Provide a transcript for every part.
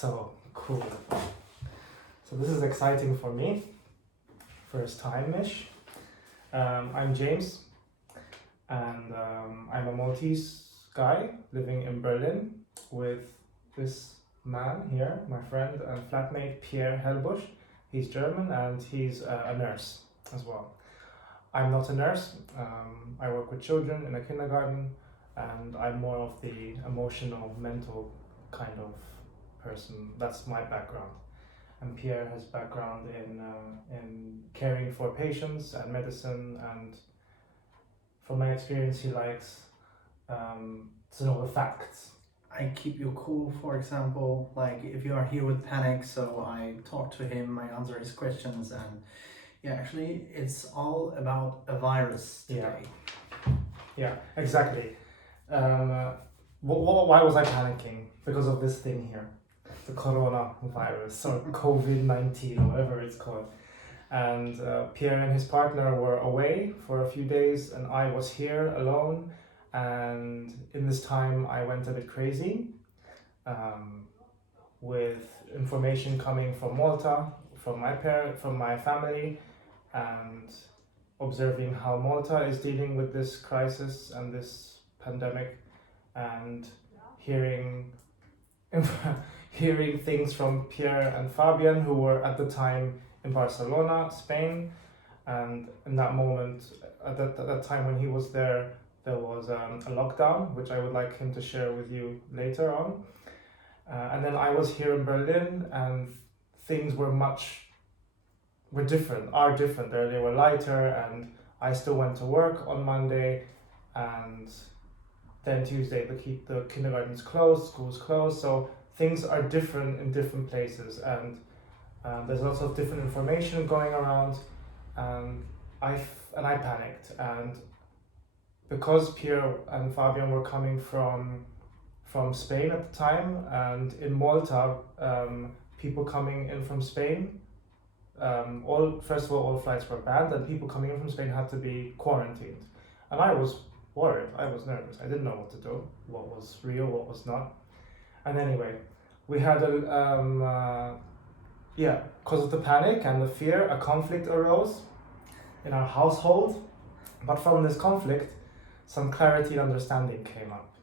So cool. So this is exciting for me. First time-ish. I'm James, and I'm a Maltese guy living in Berlin with this man here, my friend and flatmate Pierre Helbusch. He's German and he's a nurse as well. I'm not a nurse. I work with children in a kindergarten, and I'm more of the emotional, mental kind of person. That's my background. And Pierre has background in caring for patients and medicine, and from my experience, he likes to know the facts. I keep you cool, for example, like if you are here with Panic, so I talk to him, I answer his questions, and yeah, actually it's all about a virus today. Yeah, exactly. Why was I panicking? Because of this thing here, the coronavirus or COVID-19 or whatever it's called. And Pierre and his partner were away for a few days, and I was here alone. And in this time, I went a bit crazy with information coming from Malta, from my family, and observing how Malta is dealing with this crisis and this pandemic, and hearing things from Pierre and Fabian, who were at the time in Barcelona, Spain, and in that moment, at that time when he was there was a lockdown, which I would like him to share with you later on. And then I was here in Berlin, and things were different. They were lighter, and I still went to work on Monday, and then Tuesday the kindergarten's closed, school's closed, so things are different in different places, and there's lots of different information going around, and I panicked. And because Pierre and Fabian were coming from Spain at the time, and in Malta, people coming in from Spain, all flights were banned, and people coming in from Spain had to be quarantined. And I was worried, I was nervous, I didn't know what to do, what was real, what was not. And anyway, we had because of the panic and the fear, a conflict arose in our household. But from this conflict, some clarity and understanding came up.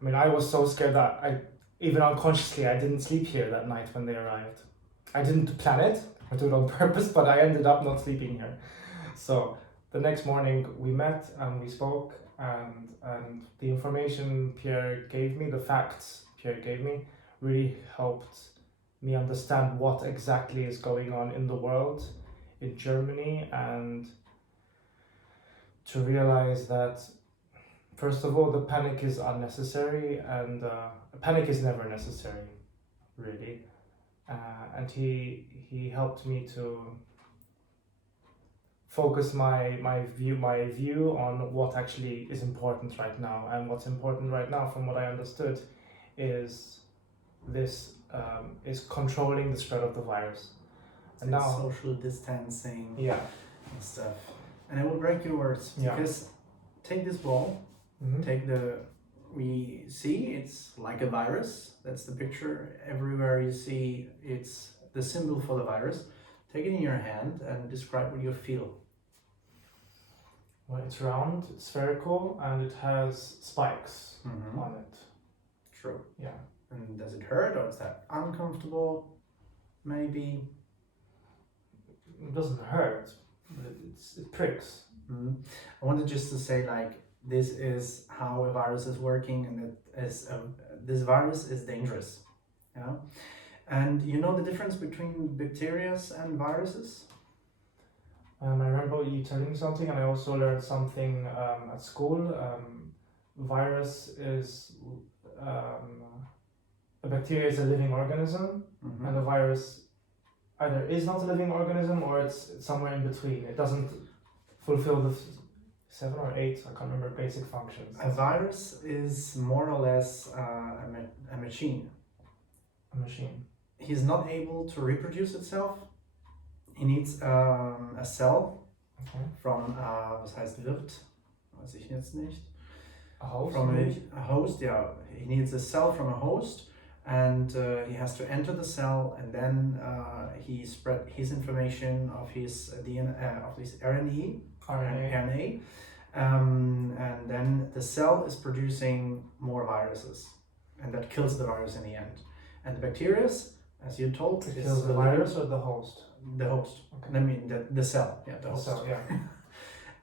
I mean, I was so scared that I didn't sleep here that night when they arrived. I didn't plan it or do it on purpose, but I ended up not sleeping here. So the next morning we met and we spoke, and the information Pierre gave me, the facts Pierre gave me, really helped me understand what exactly is going on in the world, in Germany, and to realize that, first of all, the panic is unnecessary, and panic is never necessary, really. And he helped me to focus my view on what actually is important right now. And what's important right now, from what I understood, is is controlling the spread of the virus. And now social distancing, and stuff. And I will break your words, because take this ball, we see it's like a virus. That's the picture. Everywhere you see, it's the symbol for the virus. Take it in your hand and describe what you feel. Well, it's round, it's spherical, and it has spikes on it. True. Yeah. And does it hurt, or is that uncomfortable? Maybe. It doesn't hurt, but it pricks. I wanted just to say, like, this is how a virus is working, and this virus is dangerous. Yeah. And you know the difference between bacteria and viruses? I remember you telling me something, and I also learned something at school. Virus is a bacteria is a living organism, and a virus either is not a living organism or it's somewhere in between. It doesn't fulfill the 7 or 8, I can't remember, basic functions. A virus is more or less a machine. A machine. He's not able to reproduce itself. He needs a cell from, was heißt Wirt? Weiß ich jetzt nicht. A host? From a host, yeah. He needs a cell from a host, and he has to enter the cell, and then he spread his information of his DNA, of his RNA, and then the cell is producing more viruses, and that kills the virus in the end. And the bacteria, as you told, it kills the virus or the host? The host. Okay. I mean the cell. Yeah, the host. Cell, yeah.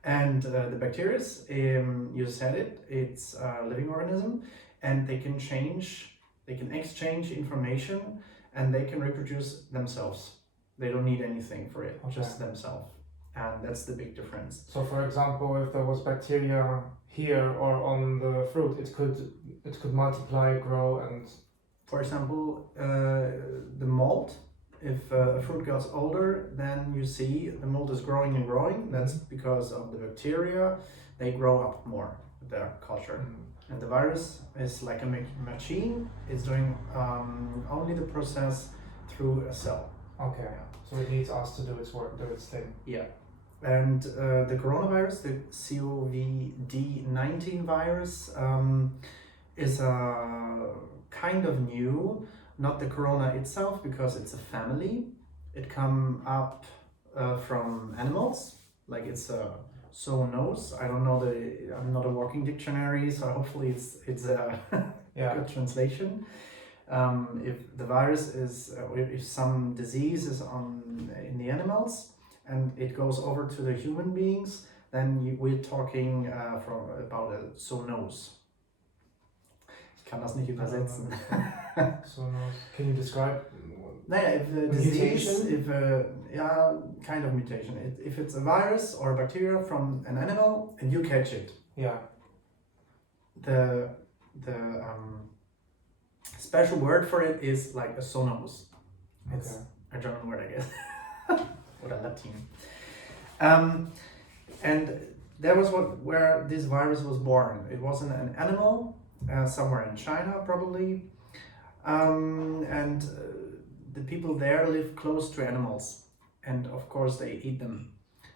And the bacteria, you said it, it's a living organism, and they can exchange information, and they can reproduce themselves. They don't need anything for it, just themselves. And that's the big difference. So for example, if there was bacteria here or on the fruit, it could multiply, grow, and... For example, the mold, if a fruit gets older, then you see the mold is growing and growing. That's because of the bacteria. They grow up more with their culture. And the virus is like a machine. It's doing only the process through a cell. Okay, so it needs us to do its work, do its thing. Yeah. And the coronavirus, the COVID-19 virus, is a kind of new, not the corona itself, because it's a family. It come up from animals, like it's a zoonose. I don't know I'm not a walking dictionary, so hopefully it's a good translation. If the virus is, if some disease is in the animals and it goes over to the human beings, then we're talking about a zoonose. Ich kann das nicht übersetzen. Zoonose. Can you describe? Naja, if a disease, kind of mutation. If it's a virus or a bacteria from an animal and you catch it, the special word for it is like a zoonose. It's a German word, I guess, or a Latin. And that was where this virus was born. It was in an animal. Somewhere in China, probably, and the people there live close to animals, and of course they eat them,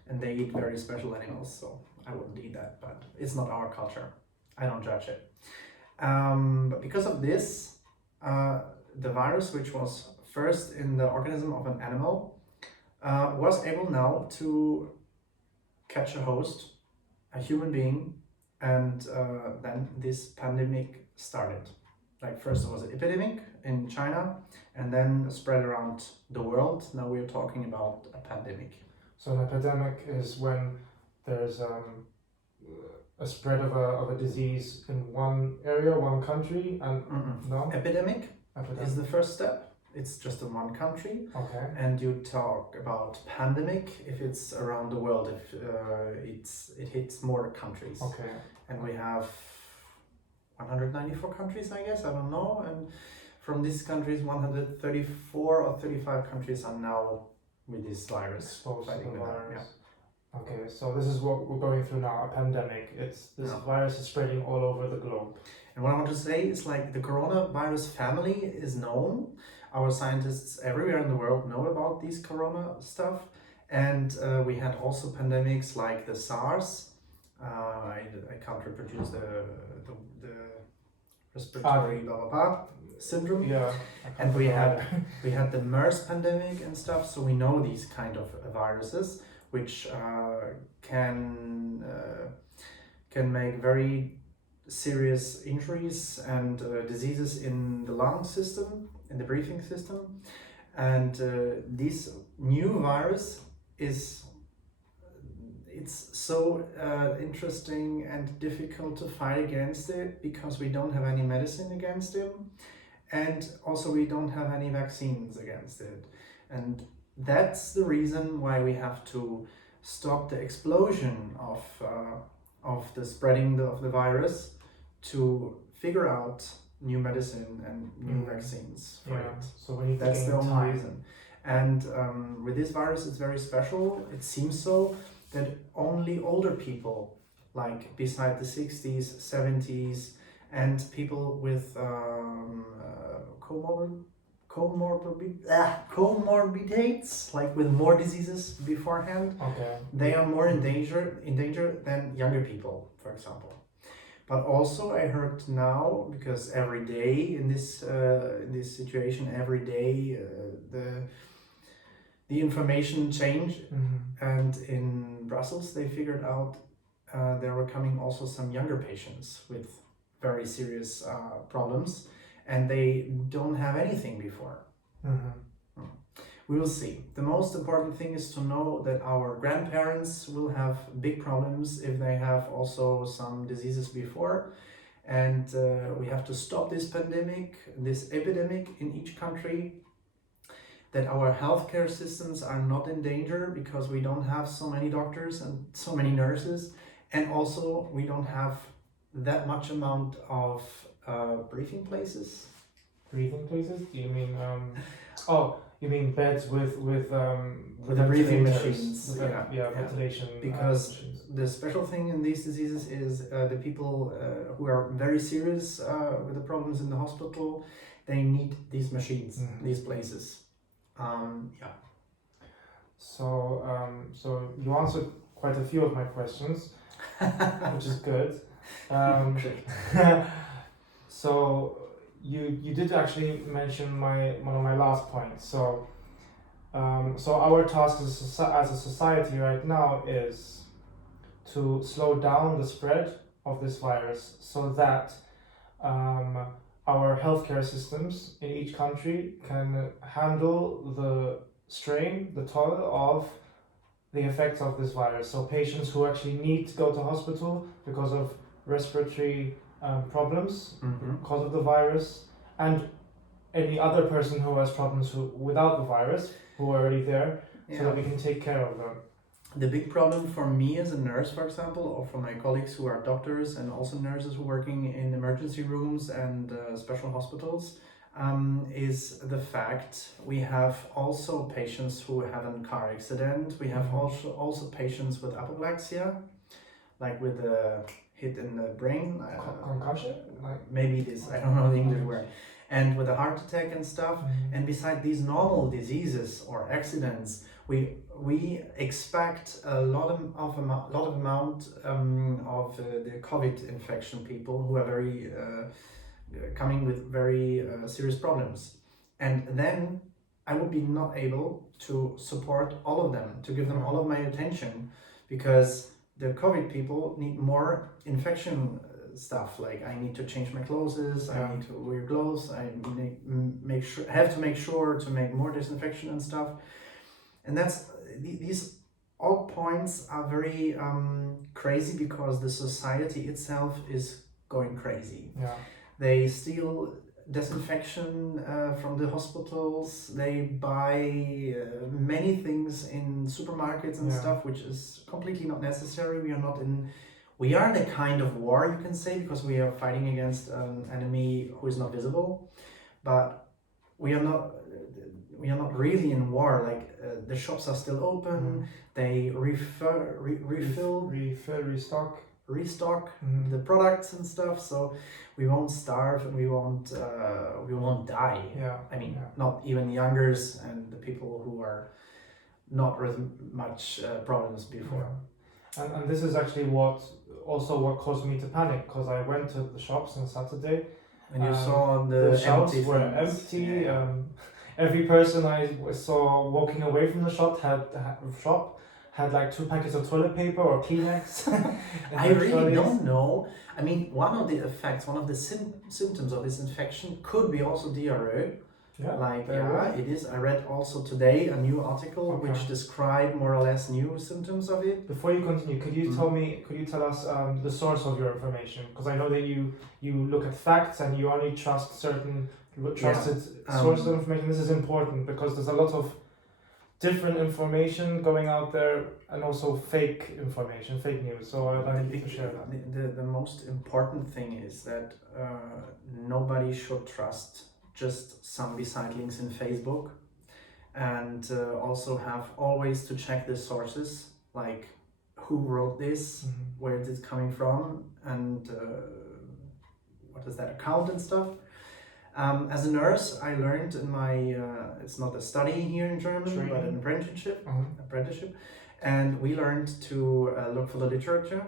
and they eat very special animals. So I wouldn't eat that, but it's not our culture. I don't judge it. But because of this, the virus, which was first in the organism of an animal, was able now to catch a host, a human being. And then this pandemic started. Like first it was an epidemic in China, and then spread around the world. Now we're talking about a pandemic. So an epidemic is when there's a spread of a disease in one area, one country, and no? Epidemic is the first step. It's just in one country. Okay. And you talk about pandemic if it's around the world, if it hits more countries. Okay. And we have 194 countries, I guess, I don't know. And from these countries, 134 or 35 countries are now with this virus. Exposed to the virus. Yeah. Okay, so this is what we're going through now, a pandemic. This virus is spreading all over the globe. And what I want to say is like the coronavirus family is known. Our scientists everywhere in the world know about these corona stuff. And we had also pandemics like the SARS. I can't reproduce the respiratory syndrome. Yeah. And we had the MERS pandemic and stuff. So we know these kind of viruses, which can make very serious injuries and diseases in the lung system, in the breathing system. And this new virus it's so interesting and difficult to fight against it because we don't have any medicine against it, and also we don't have any vaccines against it. And that's the reason why we have to stop the explosion of the spreading of the virus, to figure out new medicine and new vaccines for it. So we need that's the only reason. And with this virus, it's very special. It seems so that only older people, like beside the 60s, 70s, and people with comorbidities, like with more diseases beforehand, they are more in danger than younger people, for example. But also I heard now, because every day in this situation, every day the information change, and in Brussels they figured out there were coming also some younger patients with very serious problems, and they don't have anything before. We will see. The most important thing is to know that our grandparents will have big problems if they have also some diseases before. And we have to stop this pandemic, this epidemic in each country, that our healthcare systems are not in danger because we don't have so many doctors and so many nurses. And also we don't have that much amount of breathing places. Breathing places? Do you mean you mean beds with the breathing ventilators, machines? Ventilation. Because machines. the special thing in these diseases is the people who are very serious with the problems in the hospital, they need these machines, these places. So you answered quite a few of my questions, which is good. So you did actually mention one of my last points. So our task as a society right now is to slow down the spread of this virus so that our healthcare systems in each country can handle the strain, the toll of the effects of this virus. So patients who actually need to go to hospital because of respiratory problems, because of the virus, and any other person who has problems without the virus, who are already there, so that we can take care of them. The big problem for me as a nurse, for example, or for my colleagues who are doctors and also nurses who are working in emergency rooms and special hospitals, is the fact we have also patients who have a car accident. We have also patients with apoplexia, like with a hit in the brain. Concussion? Maybe this, I don't know the English word. And with a heart attack and stuff. And beside these normal diseases or accidents, we expect a lot of amount of the COVID infection people who are very coming with very serious problems, and then I would be not able to support all of them, to give them all of my attention, because the COVID people need more infection stuff. Like I need to change my clothes, I need to wear gloves, I have to make sure to make more disinfection and stuff. And that's these all points are very crazy because the society itself is going crazy. They steal disinfection from the hospitals. They buy many things in supermarkets and stuff, which is completely not necessary. We are in a kind of war, you can say, because we are fighting against an enemy who is not visible, but we are not really in war. Like the shops are still open. They restock the products and stuff, so we won't starve and we won't die. Not even youngers and the people who are not with much problems before. And this is actually what caused me to panic, because I went to the shops on Saturday and you saw the shelves were empty. Every person I saw walking away from the shop had like 2 packets of toilet paper or Kleenex. I really don't know. I mean, one of the effects, one of the symptoms of this infection could be also diarrhea. It is. I read also today a new article which described more or less new symptoms of it. Before you continue, could you tell us the source of your information? Because I know that you look at facts and you only trust certain trusted sources of information. This is important because there's a lot of different information going out there and also fake information, fake news. So I'd like you to share that. The most important thing is that nobody should trust just some beside links in Facebook, and also have always to check the sources, like who wrote this, where is it coming from, and what is that account and stuff. As a nurse, I learned in my, it's not a study here in Germany, but an apprenticeship, and we learned to look for the literature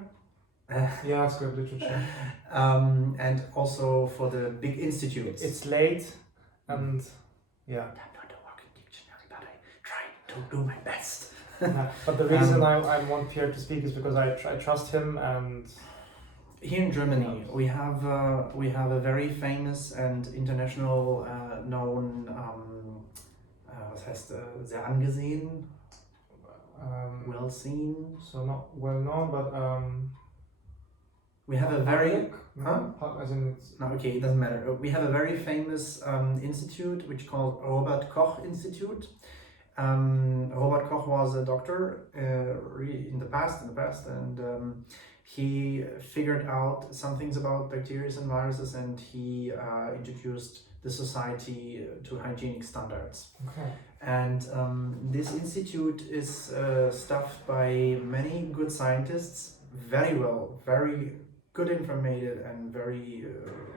Yeah, it's good literature. And also for the big institutes. It's late, and yeah. I'm not a walking dictionary, but I try to do my best. But the reason I want Pierre to speak is because I trust him, and here in Germany we have a very famous and international known was heißt sehr angesehen, well seen. So not well known, but we have a very as in it's no, okay, it doesn't matter. We have a very famous institute which called Robert Koch Institute. Robert Koch was a doctor in the past, and he figured out some things about bacteria and viruses, and he introduced the society to hygienic standards. okay. And this institute is staffed by many good scientists, very good informated and very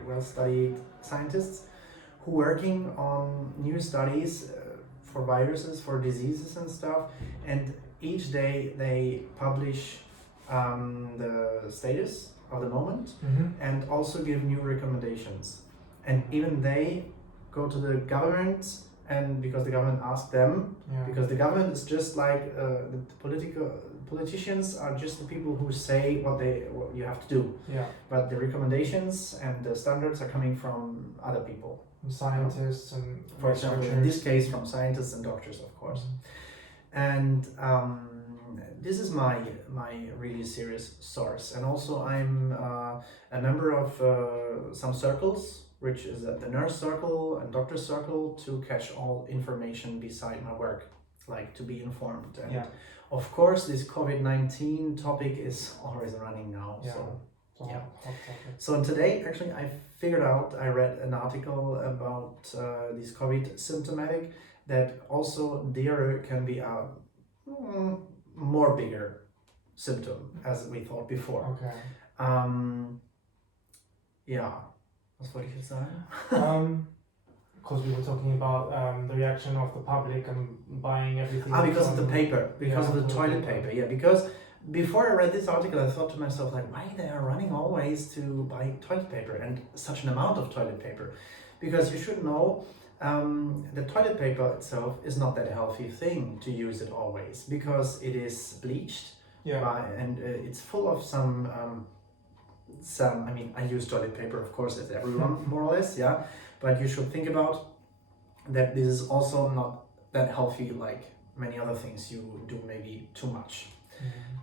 well studied scientists who working on new studies for viruses, for diseases and stuff, and each day they publish the status of the moment and also give new recommendations. And even they go to the government, and because the government asks them, because the government is just like the politicians are just the people who say what you have to do. Yeah. But the recommendations and the standards are coming from other people. Scientists and for example, in this case, from scientists and doctors, of course. And this is my really serious source. And also I'm a member of some circles, which is the nurse circle and doctor circle, to catch all information beside my work, like to be informed. And of course, this COVID-19 topic is always running now. So today, actually, I read an article about this COVID symptomatic, that also diarrhea can be a more bigger symptom as we thought before. Okay. Was wollte ich jetzt sagen? Because we were talking about the reaction of the public and buying everything. Because of the paper, because of the toilet paper. Yeah, because before I read this article, I thought to myself, like, why they are running always to buy toilet paper, and such an amount of toilet paper? Because you should know, the toilet paper itself is not that healthy thing to use it always, because it is bleached, and it's full of some. I mean, I use toilet paper, of course, as everyone, more or less, but you should think about that this is also not that healthy like many other things you do, maybe too much.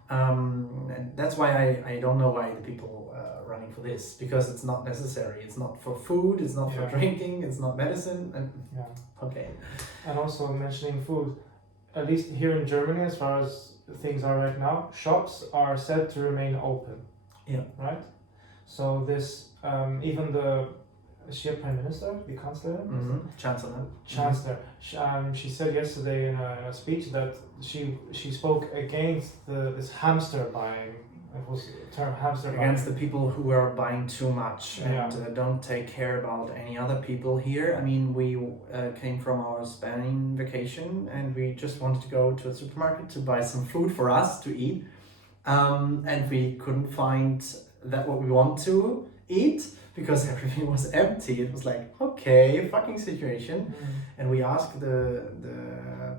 And that's why I don't know why the people running for this, because it's not necessary. It's not for food, it's not for drinking, it's not medicine. And okay. And also mentioning food, at least here in Germany, as far as things are right now, shops are said to remain open. Yeah. Right? So this, even the Prime Minister, the Chancellor? Chancellor. She said yesterday in a speech that she spoke against this hamster buying. It was the term hamster buying. Against the people who are buying too much and don't take care about any other people here. I mean, we came from our Spain vacation, and we just wanted to go to a supermarket to buy some food for us to eat. And we couldn't find what we want to eat, because everything was empty. It was like, okay, fucking situation. And we asked the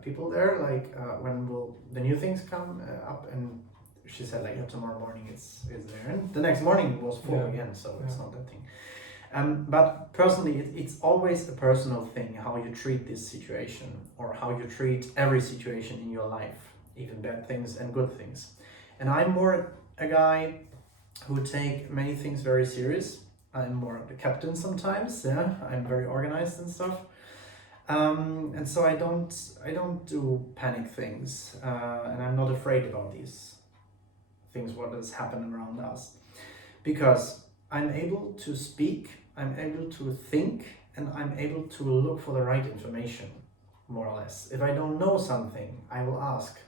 people there, like, when will the new things come up? And she said, like, tomorrow morning it's there. And the next morning it was full again, so it's not that thing. But personally, it's always a personal thing how you treat this situation, or how you treat every situation in your life, even bad things and good things. And I'm more a guy who take many things very serious. I'm more the captain sometimes. I'm very organized and stuff. And so I don't do panic things, and I'm not afraid about these things, what has happened around us, because I'm able to speak, I'm able to think, and I'm able to look for the right information, more or less. If I don't know something, I will ask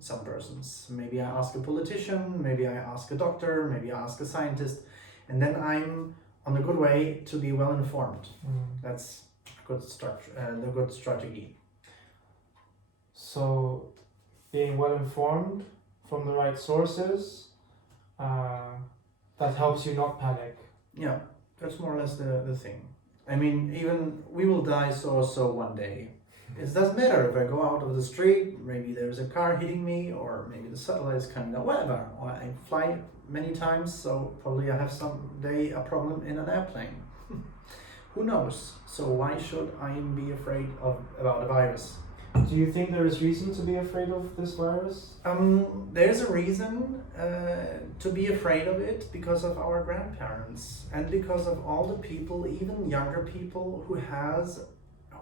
some persons. Maybe I ask a politician, maybe I ask a doctor, maybe I ask a scientist, and then I'm on the good way to be well informed. That's a good structure, the good strategy. So, being well informed from the right sources, that helps you not panic. Yeah, that's more or less the thing. I mean, even we will die so or so one day. It doesn't matter if I go out of the street, maybe there's a car hitting me, or maybe the satellite is coming down, whatever. Or I fly many times, so probably I have someday a problem in an airplane. Who knows? So why should I be afraid about a virus? Do you think there is reason to be afraid of this virus? There's a reason to be afraid of it because of our grandparents and because of all the people, even younger people, who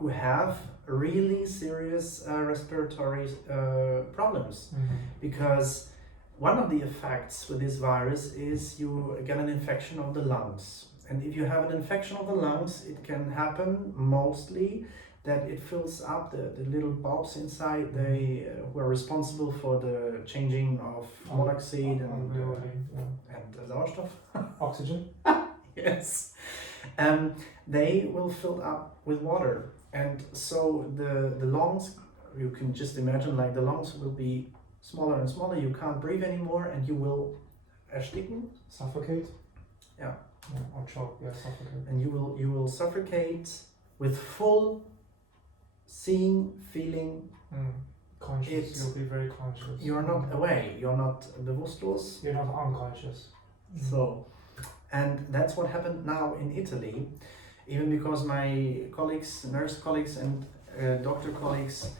have really serious respiratory problems. Mm-hmm. Because one of the effects with this virus is you get an infection of the lungs. And if you have an infection of the lungs, it can happen mostly that it fills up the little bulbs inside who are responsible for the changing of monoxide and sauerstoff. Oxygen. Yes. They will fill up with water. And so the lungs, you can just imagine, like the lungs will be smaller and smaller. You can't breathe anymore and you will ersticken. Suffocate. Yeah. Or choke. Yeah, suffocate. And you will suffocate with full seeing, feeling. Conscious. You'll be very conscious. You're not away. You're not bewusstlos. You're not unconscious. So, and that's what happened now in Italy. Even because my colleagues, nurse colleagues and doctor colleagues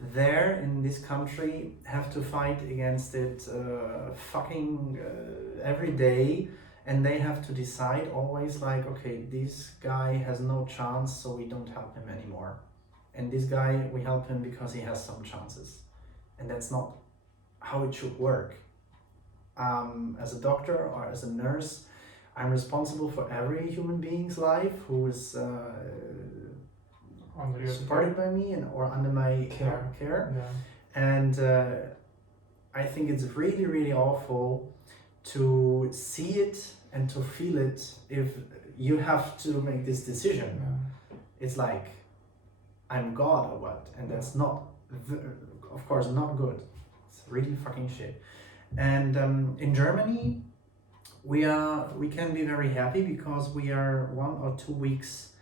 there in this country have to fight against it every day, and they have to decide always like, okay, this guy has no chance, so we don't help him anymore. And this guy, we help him because he has some chances. And that's not how it should work. As a doctor or as a nurse, I'm responsible for every human being's life who is supported by me or under my care. Yeah. And I think it's really, really awful to see it and to feel it if you have to make this decision. Yeah. It's like, I'm God or what? And that's not, of course, not good. It's really fucking shit. And in Germany, we can be very happy because we are 1 or 2 weeks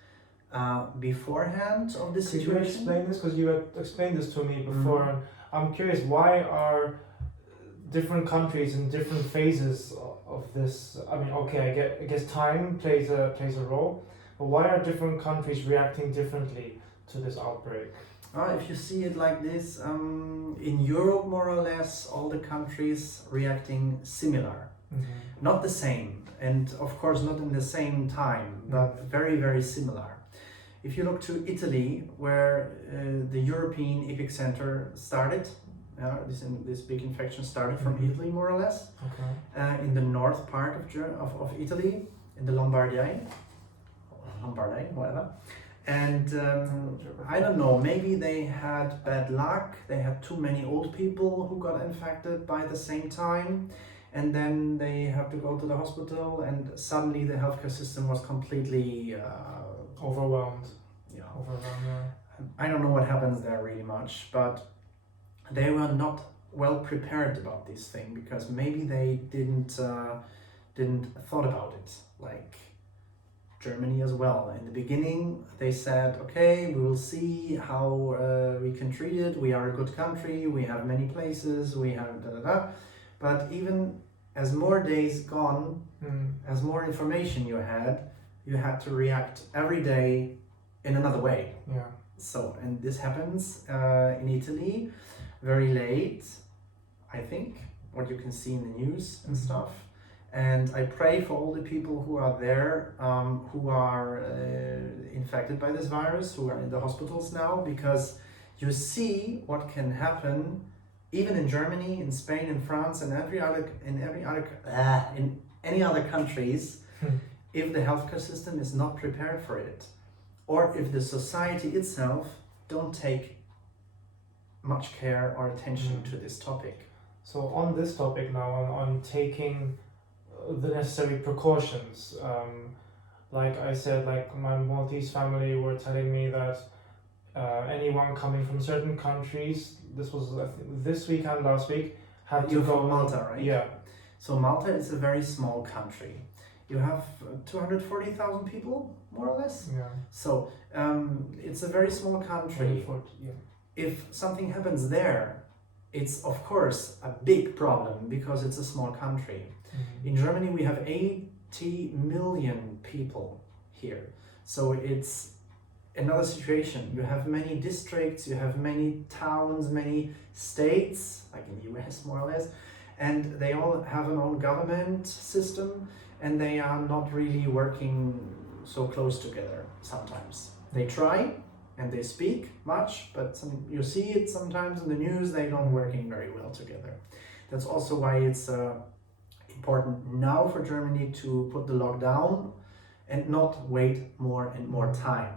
beforehand of this situation. Could you explain this? Because you had explained this to me before. Mm-hmm. I'm curious, why are different countries in different phases of this? I mean, okay, I guess time plays a role, but why are different countries reacting differently to this outbreak? If you see it like this, in Europe, more or less, all the countries reacting similar. Mm-hmm. Not the same, and of course not in the same time, but very, very similar. If you look to Italy, where the European epicenter started, this big infection started from Italy, more or less, in the north part of Italy, in the Lombardy, whatever. And I don't know, maybe they had bad luck, they had too many old people who got infected by the same time, and then they have to go to the hospital, and suddenly the healthcare system was completely overwhelmed. Yeah. Overwhelmed. I don't know what happens there really much, but they were not well prepared about this thing because maybe they didn't thought about it, like Germany as well. In the beginning, they said, okay, we will see how we can treat it. We are a good country. We have many places. We have But even as more days gone, as more information you had to react every day in another way. Yeah. So, and this happens in Italy very late, I think, what you can see in the news and stuff. And I pray for all the people who are there, who are infected by this virus, who are in the hospitals now, because you see what can happen even in Germany, in Spain, in France, and in any other countries, if the healthcare system is not prepared for it, or if the society itself don't take much care or attention to this topic. So on this topic now, on taking the necessary precautions, like I said, like my Maltese family were telling me that anyone coming from certain countries, this was I think, this week and last week, had to You're go from Malta, right? Yeah. So Malta is a very small country. you have 240,000 people, more or less. Yeah. So it's a very small country. 40, yeah. If something happens there, it's of course a big problem because it's a small country. Mm-hmm. In Germany, we have 80 million people here. So it's another situation. You have many districts, you have many towns, many states, like in the US more or less, and they all have an own government system, and they are not really working so close together sometimes. They try and they speak much, but you see it sometimes in the news, they don't working very well together. That's also why it's important now for Germany to put the lockdown and not wait more and more time.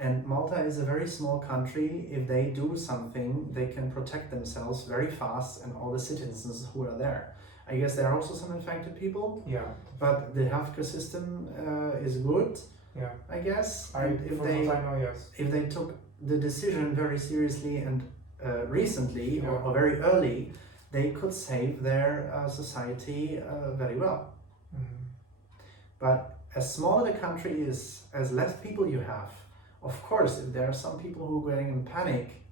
And Malta is a very small country. If they do something, they can protect themselves very fast and all the citizens who are there. I guess there are also some infected people. Yeah. But the healthcare system is good. Yeah. I guess. If they took the decision very seriously and recently or very early, they could save their society very well. Mm-hmm. But as smaller the country is, as less people you have, of course, if there are some people who are getting in panic,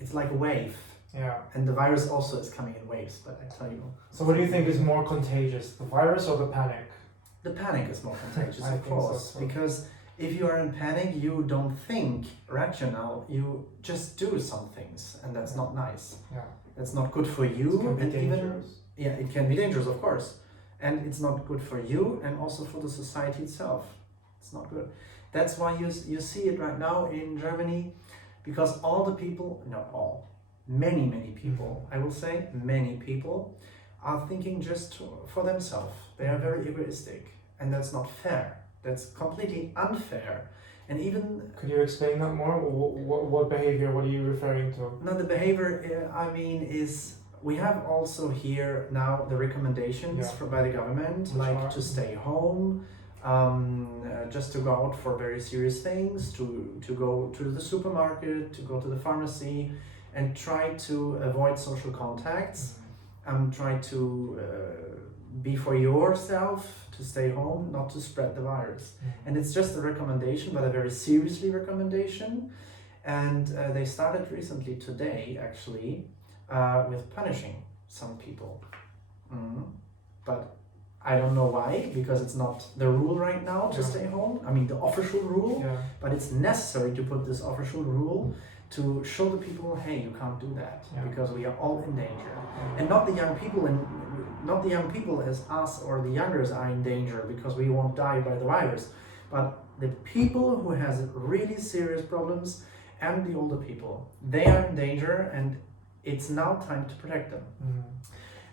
it's like a wave. Yeah. And the virus also is coming in waves, but I tell you. So what do you think is more contagious, the virus or the panic? The panic is more contagious, I of course, so. Because if you are in panic, you don't think rational, you just do some things, and that's not nice. Yeah. That's not good for you. It can be dangerous. It can be dangerous, of course. And it's not good for you and also for the society itself. It's not good. That's why you see it right now in Germany, because all the people, not all, many people, I will say, many people are thinking just for themselves. They are very egoistic, and that's not fair. That's completely unfair. And even... Could you explain that more? What behavior, what are you referring to? No, the behavior, is... We have also here now the recommendations by the government, like to stay home, just to go out for very serious things, to go to the supermarket, to go to the pharmacy, and try to avoid social contacts. Try to be for yourself, to stay home, not to spread the virus. And it's just a recommendation, but a very seriously recommendation. And they started recently today, actually, with punishing some people. But I don't know why, because it's not the rule right now to stay home. I mean, the official rule, but it's necessary to put this official rule to show the people, hey, you can't do that, because we are all in danger. And not the young people, and not the young people as us or the youngers are in danger because we won't die by the virus, but the people who has really serious problems and the older people, they are in danger, and it's now time to protect them.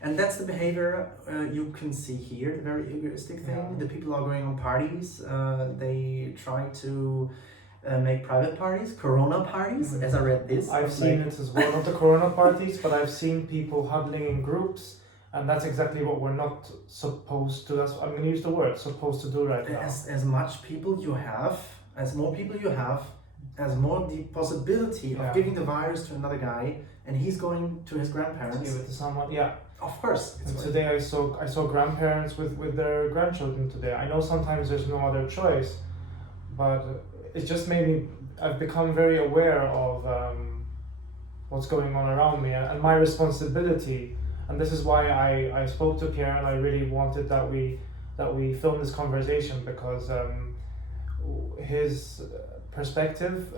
And that's the behavior you can see here, the very egoistic thing. The people are going on parties, they try to make private parties, corona parties, as I read this. I've seen it as well, not the corona parties, but I've seen people huddling in groups, and that's exactly what we're not supposed to, I'm going to use the word, supposed to do right now. As much people you have, as more people you have, as more the possibility of giving the virus to another guy, and he's going to his grandparents. Give it to someone, Of course. And today I saw grandparents with their grandchildren today. I know sometimes there's no other choice, but it just made me, I've become very aware of what's going on around me and my responsibility. And this is why I spoke to Pierre, and I really wanted that we film this conversation, because his perspective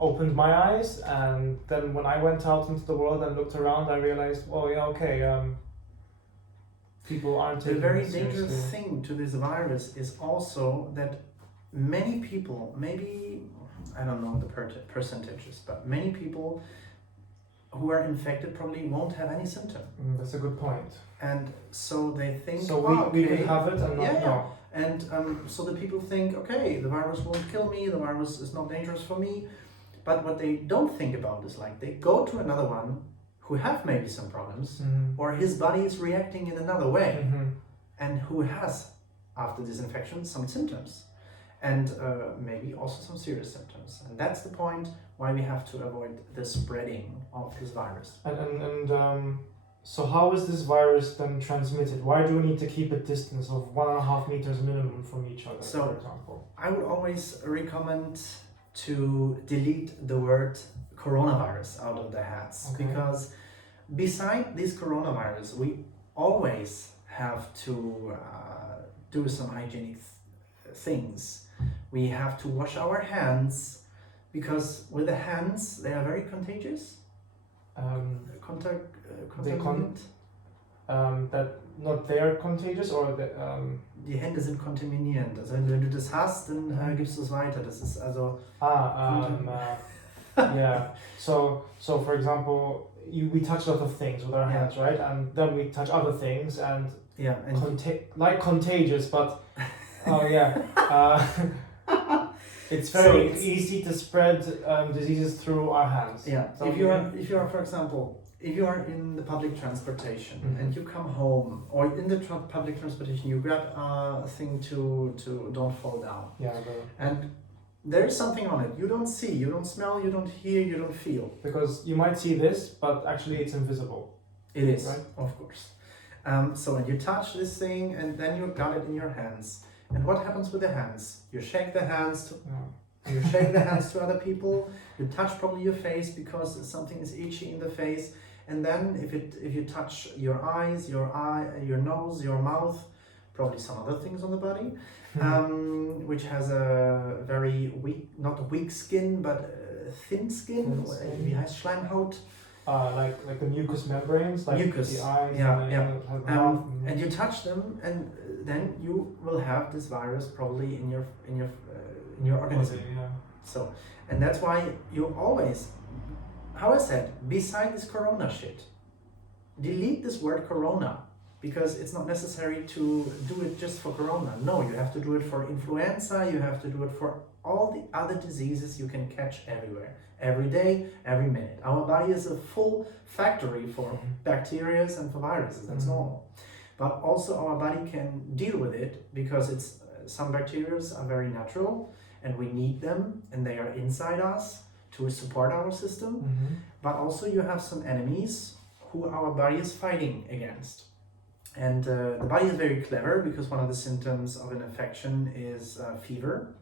opened my eyes, and then when I went out into the world and looked around, I realized, people aren't taking it seriously. The very dangerous thing to this virus is also that many people, maybe, I don't know the percentages, but many people who are infected probably won't have any symptom. That's a good point. And so they think, we could have it and not know. And so the people think, okay, the virus won't kill me, the virus is not dangerous for me. But what they don't think about is, like, they go to another one who have maybe some problems, or his body is reacting in another way, and who has, after this infection, some symptoms, and maybe also some serious symptoms. And that's the point why we have to avoid the spreading of this virus. And So how is this virus then transmitted? Why do we need to keep a distance of 1.5 meters minimum from each other, So- for example? I would always recommend to delete the word coronavirus out of their heads, Okay. because beside this coronavirus, we always have to do some hygienic things. We have to wash our hands, because with the hands they are very contagious. Kontaminierend. That not they are contagious or the, Die Hände sind kontaminierend. Also wenn du das hast, dann gibst du es weiter. Das ist also yeah. So for example, we touch a lot of things with our Yeah. hands, right? And then we touch other things and yeah, and like contagious, but oh yeah. It's So very it's- easy to spread diseases through our hands. yeah. So If you are, for example, if you are in the public transportation Mhm. and you come home, or in the public transportation, you grab a thing to don't fall down, yeah, and there is something on it. You don't see, you don't smell, you don't hear, you don't feel. because you might see this, but actually it's invisible. It is, Right. of course. So when you touch this thing and then you got it in your hands, and what happens with the hands? You shake the hands to Yeah. you shake the hands to other people. You touch probably your face because something is itchy in the face, and then if you touch your eyes, your nose, your mouth, probably some other things on the body, which has a very weak, not weak skin, but thin skin. Thin skin. Wie heißt Schleimhaut? Like the mucous membranes, like Mucus, the eyes, yeah, and yeah. the mouth. And you touch them, and then you will have this virus probably in your organism. Yeah. So, and that's why you always, how I said, beside this corona shit, delete this word corona, because it's not necessary to do it just for corona. No, you have to do it for influenza, you have to do it for all the other diseases you can catch everywhere, every day, every minute. Our body is a full factory for bacteria and for viruses, that's Mhm. normal. But also our body can deal with it, because it's some bacteria are very natural and we need them, and they are inside us to support our system. Mhm. But also you have some enemies who our body is fighting against. And the body is very clever, because one of the symptoms of an infection is fever.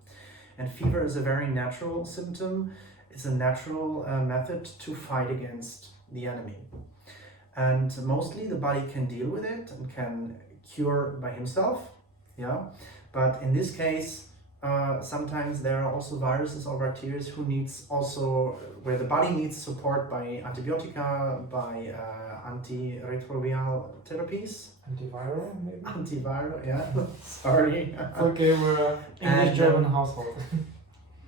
And fever is a very natural symptom. It's a natural method to fight against the enemy. And mostly the body can deal with it and can cure by himself. Yeah. But in this case, sometimes there are also viruses or bacteria who needs also, where the body needs support by antibiotica, by antiretroviral therapies. Antiviral, maybe? Antiviral, yeah. Sorry. Okay, we're an English-German household.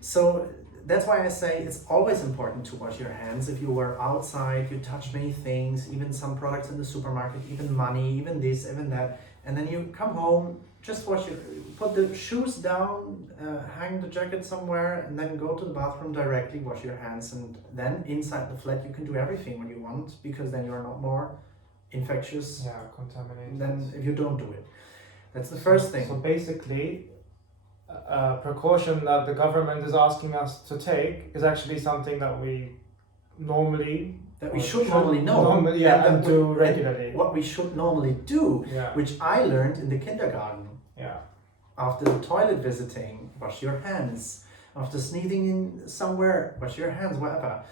So that's why I say it's always important to wash your hands. If you were outside, you touch many things, even some products in the supermarket, even money, even this, even that. And then you come home, just wash your, put the shoes down, hang the jacket somewhere, and then go to the bathroom directly, wash your hands. And then inside the flat, you can do everything what you want, because then you're not more infectious Yeah, contaminated. than if you don't do it. That's the first thing. So basically, a precaution that the government is asking us to take is actually something that we normally That we should normally know. and that do we- regularly. What we should normally do, Yeah, which I learned in the kindergarten. yeah, After the toilet visiting, wash your hands. After sneezing in somewhere, wash your hands, whatever.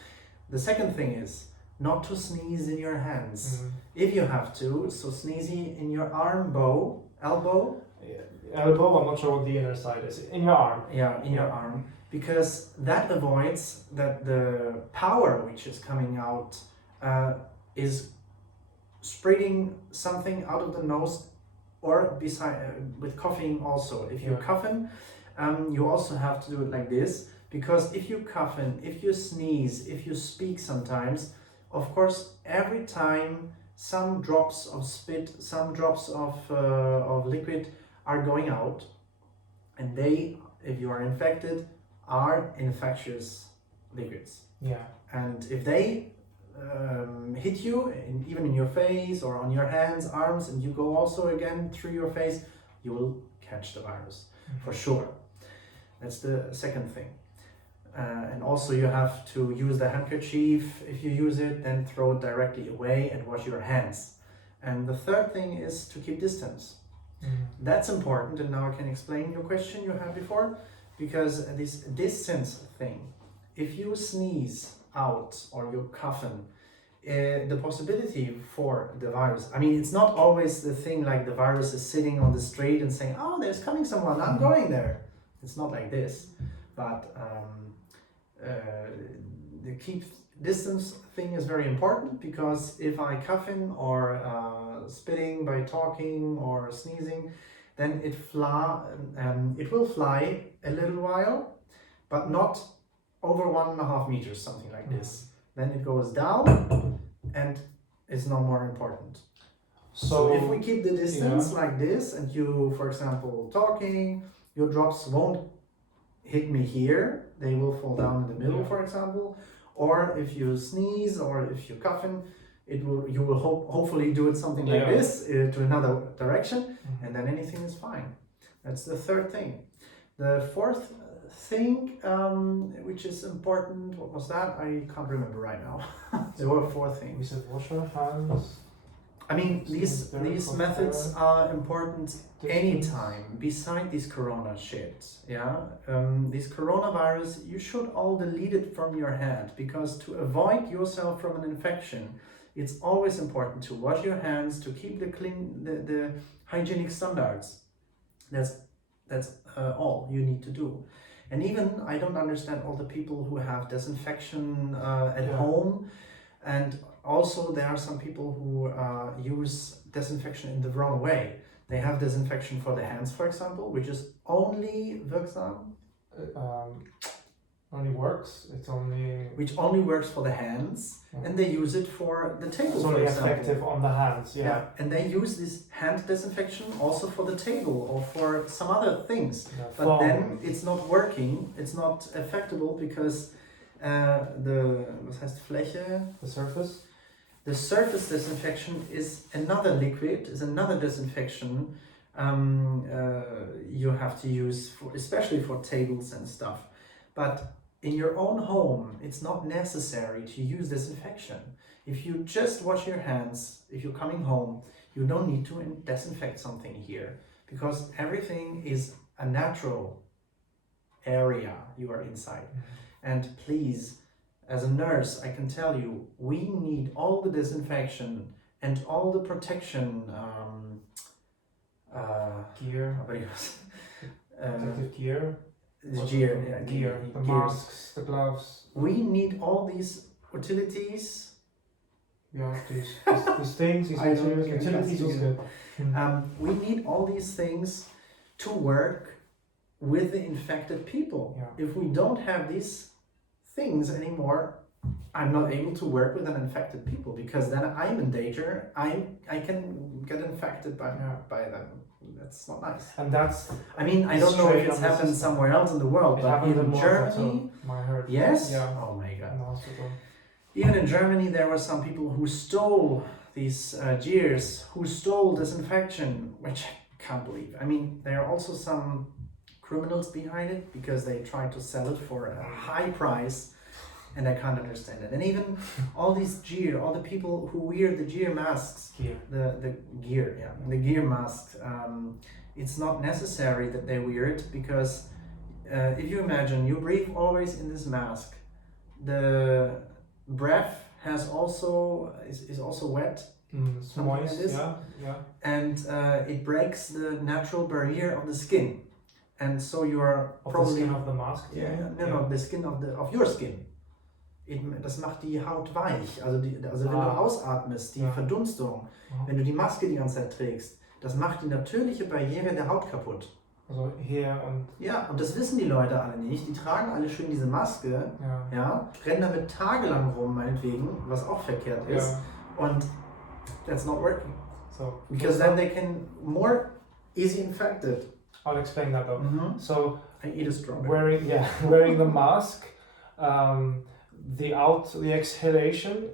The second thing is not to sneeze in your hands. Mhm. If you have to, so sneezy in your elbow, Elbow. I'm not sure what the inner side is. In your arm. yeah, in your Yeah. arm, because that avoids that the power which is coming out is spreading something out of the nose, or beside with coughing also. If you're Yeah. coughing, you also have to do it like this, because if you cough and if you sneeze, if you speak sometimes, of course, every time some drops of spit, some drops of liquid are going out, and they, if you are infected, are infectious liquids. Yeah. And if they hit you, even in your face or on your hands, arms, and you go also again through your face, you will catch the virus for sure. That's the second thing. And also you have to use the handkerchief. If you use it, then throw it directly away and wash your hands. And the third thing is to keep distance. That's important, and now I can explain your question you had before, because this distance thing, if you sneeze out or you coughing, the possibility for the virus, I mean, it's not always the thing like the virus is sitting on the street and saying, oh, there's coming someone, I'm going there. It's not like this, but the keep distance thing is very important, because if I coughing or spitting by talking or sneezing, then it will fly a little while, but not over 1.5 meters, something like this. Then it goes down and it's no more important. So if we keep the distance like this, and you, for example, talking, your drops won't hit me here, they will fall down in the middle, for example. Or if you sneeze or if you're coughing, you will hopefully do it something like this to another direction, and then anything is fine. That's the third thing. The fourth thing, which is important, what was that? I can't remember right now. There were 4 things. We said wash our hands. I mean, these methods are important anytime, beside this corona shit, yeah? This coronavirus, you should all delete it from your head, because to avoid yourself from an infection, it's always important to wash your hands, to keep the hygienic standards. That's all you need to do. And even, I don't understand all the people who have disinfection at home, and also there are some people who use disinfection in the wrong way. They have disinfection for the hands, for example, which is only wirksam. Only works. Which only works for the hands, and they use it for the table. It's only effective on the hands. Yeah. And they use this hand disinfection also for the table or for some other things. But foam. then it's not working. It's not effectable, because was heißt Fläche? The surface. The surface disinfection is another liquid, is another disinfection you have to use, especially for tables and stuff. But in your own home, it's not necessary to use disinfection. If you just wash your hands, if you're coming home, you don't need to disinfect something here, because everything is a natural area you are inside. And please, as a nurse, I can tell you, we need all the disinfection and all the protection gear. Protective gear. Gear. The masks, the gloves. We need all these utilities. Yeah, these things, these materials. Utilities is good. We need all these things to work with the infected people. Yeah. If we don't have these things anymore, I'm not able to work with an infected people, because then I'm in danger. I can get infected by them. That's not nice. And that's. I mean, I don't know if it's happened somewhere else in the world, but in Germany, yes. Yeah. Oh my God. In the hospital. Even in Germany, there were some people who stole these gears, who stole disinfection, which I can't believe. I mean, there are also some criminals behind it, because they try to sell it for a high price, and I can't understand it. And even all these gear, all the people who wear the gear masks, the gear masks, it's not necessary that they wear it, because if you imagine, you breathe always in this mask, the breath is also wet. It's moist, yeah. And it breaks the natural barrier of the skin. And so you are probably... the skin of the mask? No, the skin of your skin. Das macht die Haut weich. Also wenn du ausatmest, die Verdunstung, wenn du die Maske die ganze Zeit trägst, das macht die natürliche Barriere der Haut kaputt. Also hier und... Ja, und das wissen die Leute alle nicht. Die tragen alle schön diese Maske, rennen damit tagelang rum, meinetwegen, was auch verkehrt ist. Und that's not working. So, because then they can more easy infected. I'll explain that though. So I eat a strawberry. Wearing the mask, the exhalation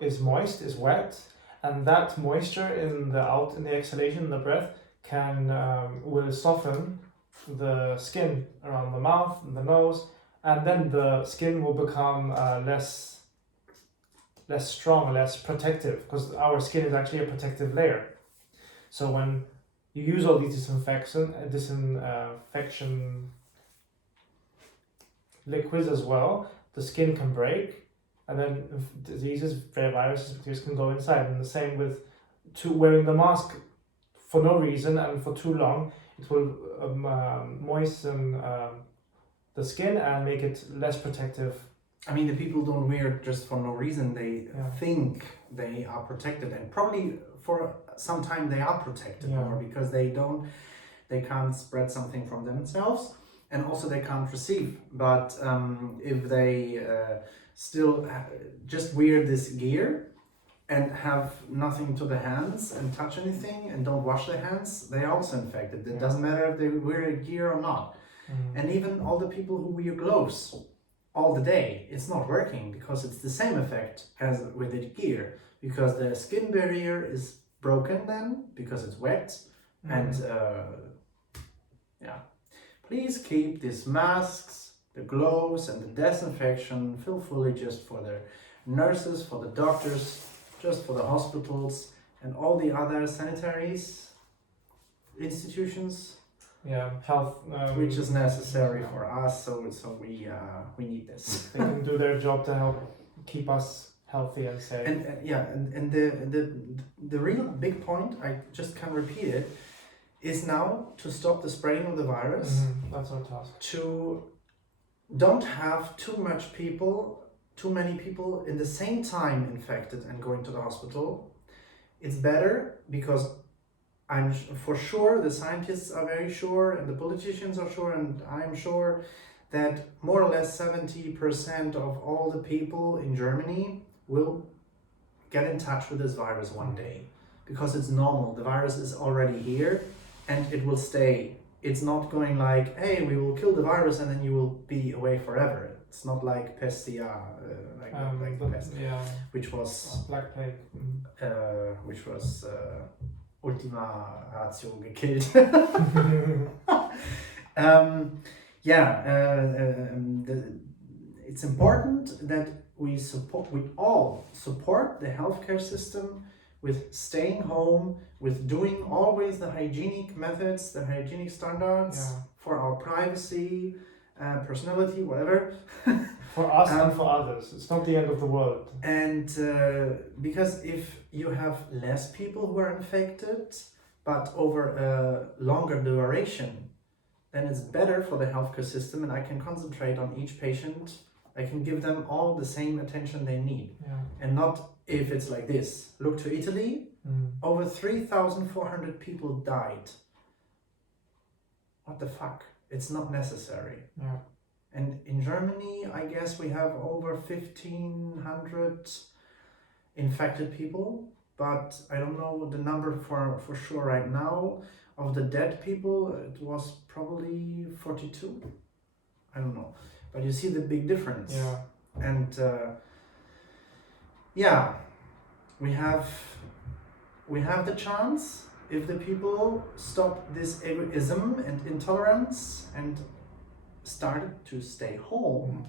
is moist, is wet, and that moisture in the exhalation, the breath, will soften the skin around the mouth and the nose, and then the skin will become less strong, less protective, because our skin is actually a protective layer. So when you use all these disinfection liquids as well, the skin can break, and then diseases, viruses, bacteria can go inside. And the same with wearing the mask for no reason and for too long, it will moisten the skin and make it less protective. I mean, the people don't wear it just for no reason. They think they are protected, and probably for some time they are protected more because they can't spread something from themselves, and also they can't receive. But if they still just wear this gear and have nothing to the hands and touch anything and don't wash their hands, they are also infected. It doesn't matter if they wear gear or not. And even all the people who wear gloves all the day, it's not working because it's the same effect as with the gear, because the skin barrier is broken then because it's wet. And please keep these masks, the gloves and the disinfection fully just for the nurses, for the doctors, just for the hospitals and all the other sanitaries institutions. Health, which is necessary for us, so we need this. They can do their job to help keep us healthy and safe. And the real big point, I just can repeat it, is now to stop the spreading of the virus. That's our task. To don't have too many people in the same time infected and going to the hospital. It's better because I'm for sure, the scientists are very sure, and the politicians are sure, and I'm sure that more or less 70% of all the people in Germany will get in touch with this virus one day, because it's normal. The virus is already here and it will stay. It's not going like, hey, we will kill the virus and then you will be away forever. It's not like pestia, like the pest, which was Black Plague, which was Ultima Ratio gekillt. It's important that we all support the healthcare system with staying home, with doing always the hygienic methods, the hygienic standards for our privacy, personality, whatever. For us and for others. It's not the end of the world. And because if you have less people who are infected, but over a longer duration, then it's better for the healthcare system, and I can concentrate on each patient. I can give them all the same attention they need. And not if it's like this. Look to Italy, over 3,400 people died. What the fuck? It's not necessary. And in Germany, I guess we have over 1,500 infected people, but I don't know the number for sure right now. Of the dead people, it was probably 42. I don't know. But you see the big difference. And we have the chance, if the people stop this egoism and intolerance and started to stay home.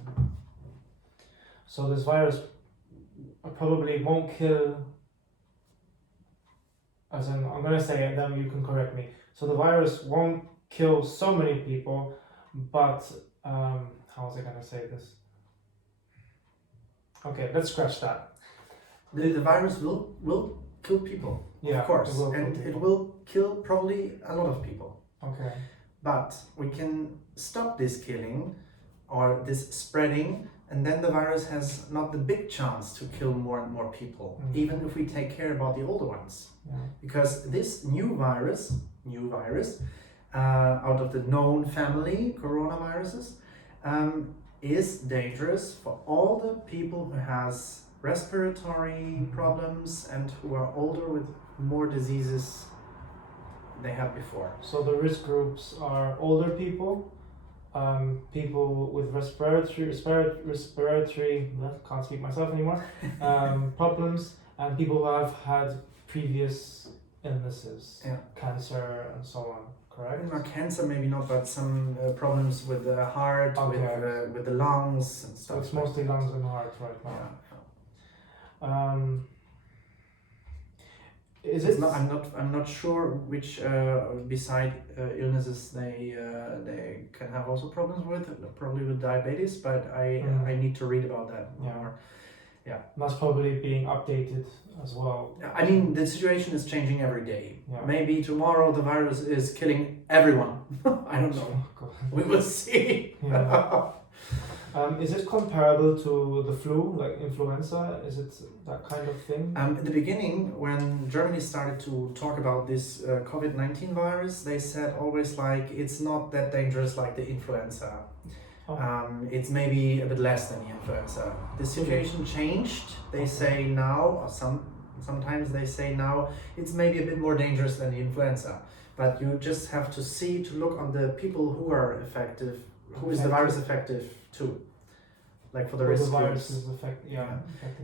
So this virus probably won't kill, as in, I'm gonna say it, then you can correct me. So the virus won't kill so many people, but how was I gonna say this? Okay, let's scratch that. The virus will kill people, of course, it will kill probably a lot of people. Okay. But we can stop this killing or this spreading, and then the virus has not the big chance to kill more and more people, even if we take care about the older ones. Because this new virus, out of the known family, coronaviruses, is dangerous for all the people who has respiratory problems and who are older with more diseases they had before. So the risk groups are older people, people with respiratory, can't speak myself anymore, problems, and people who have had previous illnesses, cancer and so on. correct? No, cancer maybe not, but some problems with the heart, with the lungs and So stuff. it's mostly lungs and heart right now. Is it? I'm not sure which beside illnesses they can have also problems with, probably with diabetes, but I need to read about that more. Yeah, that's probably being updated as well. I mean, the situation is changing every day. Yeah. Maybe tomorrow the virus is killing everyone. I don't know. We will see. Yeah. Is it comparable to the flu, like influenza? Is it that kind of thing? In the beginning, when Germany started to talk about this COVID-19 virus, they said always like it's not that dangerous like the influenza. It's maybe a bit less than the influenza. The situation changed. They say now, or sometimes they say now, it's maybe a bit more dangerous than the influenza. But you just have to look on the people who are effective. Who is the virus effective to? Like for the risk the virus groups. is affecting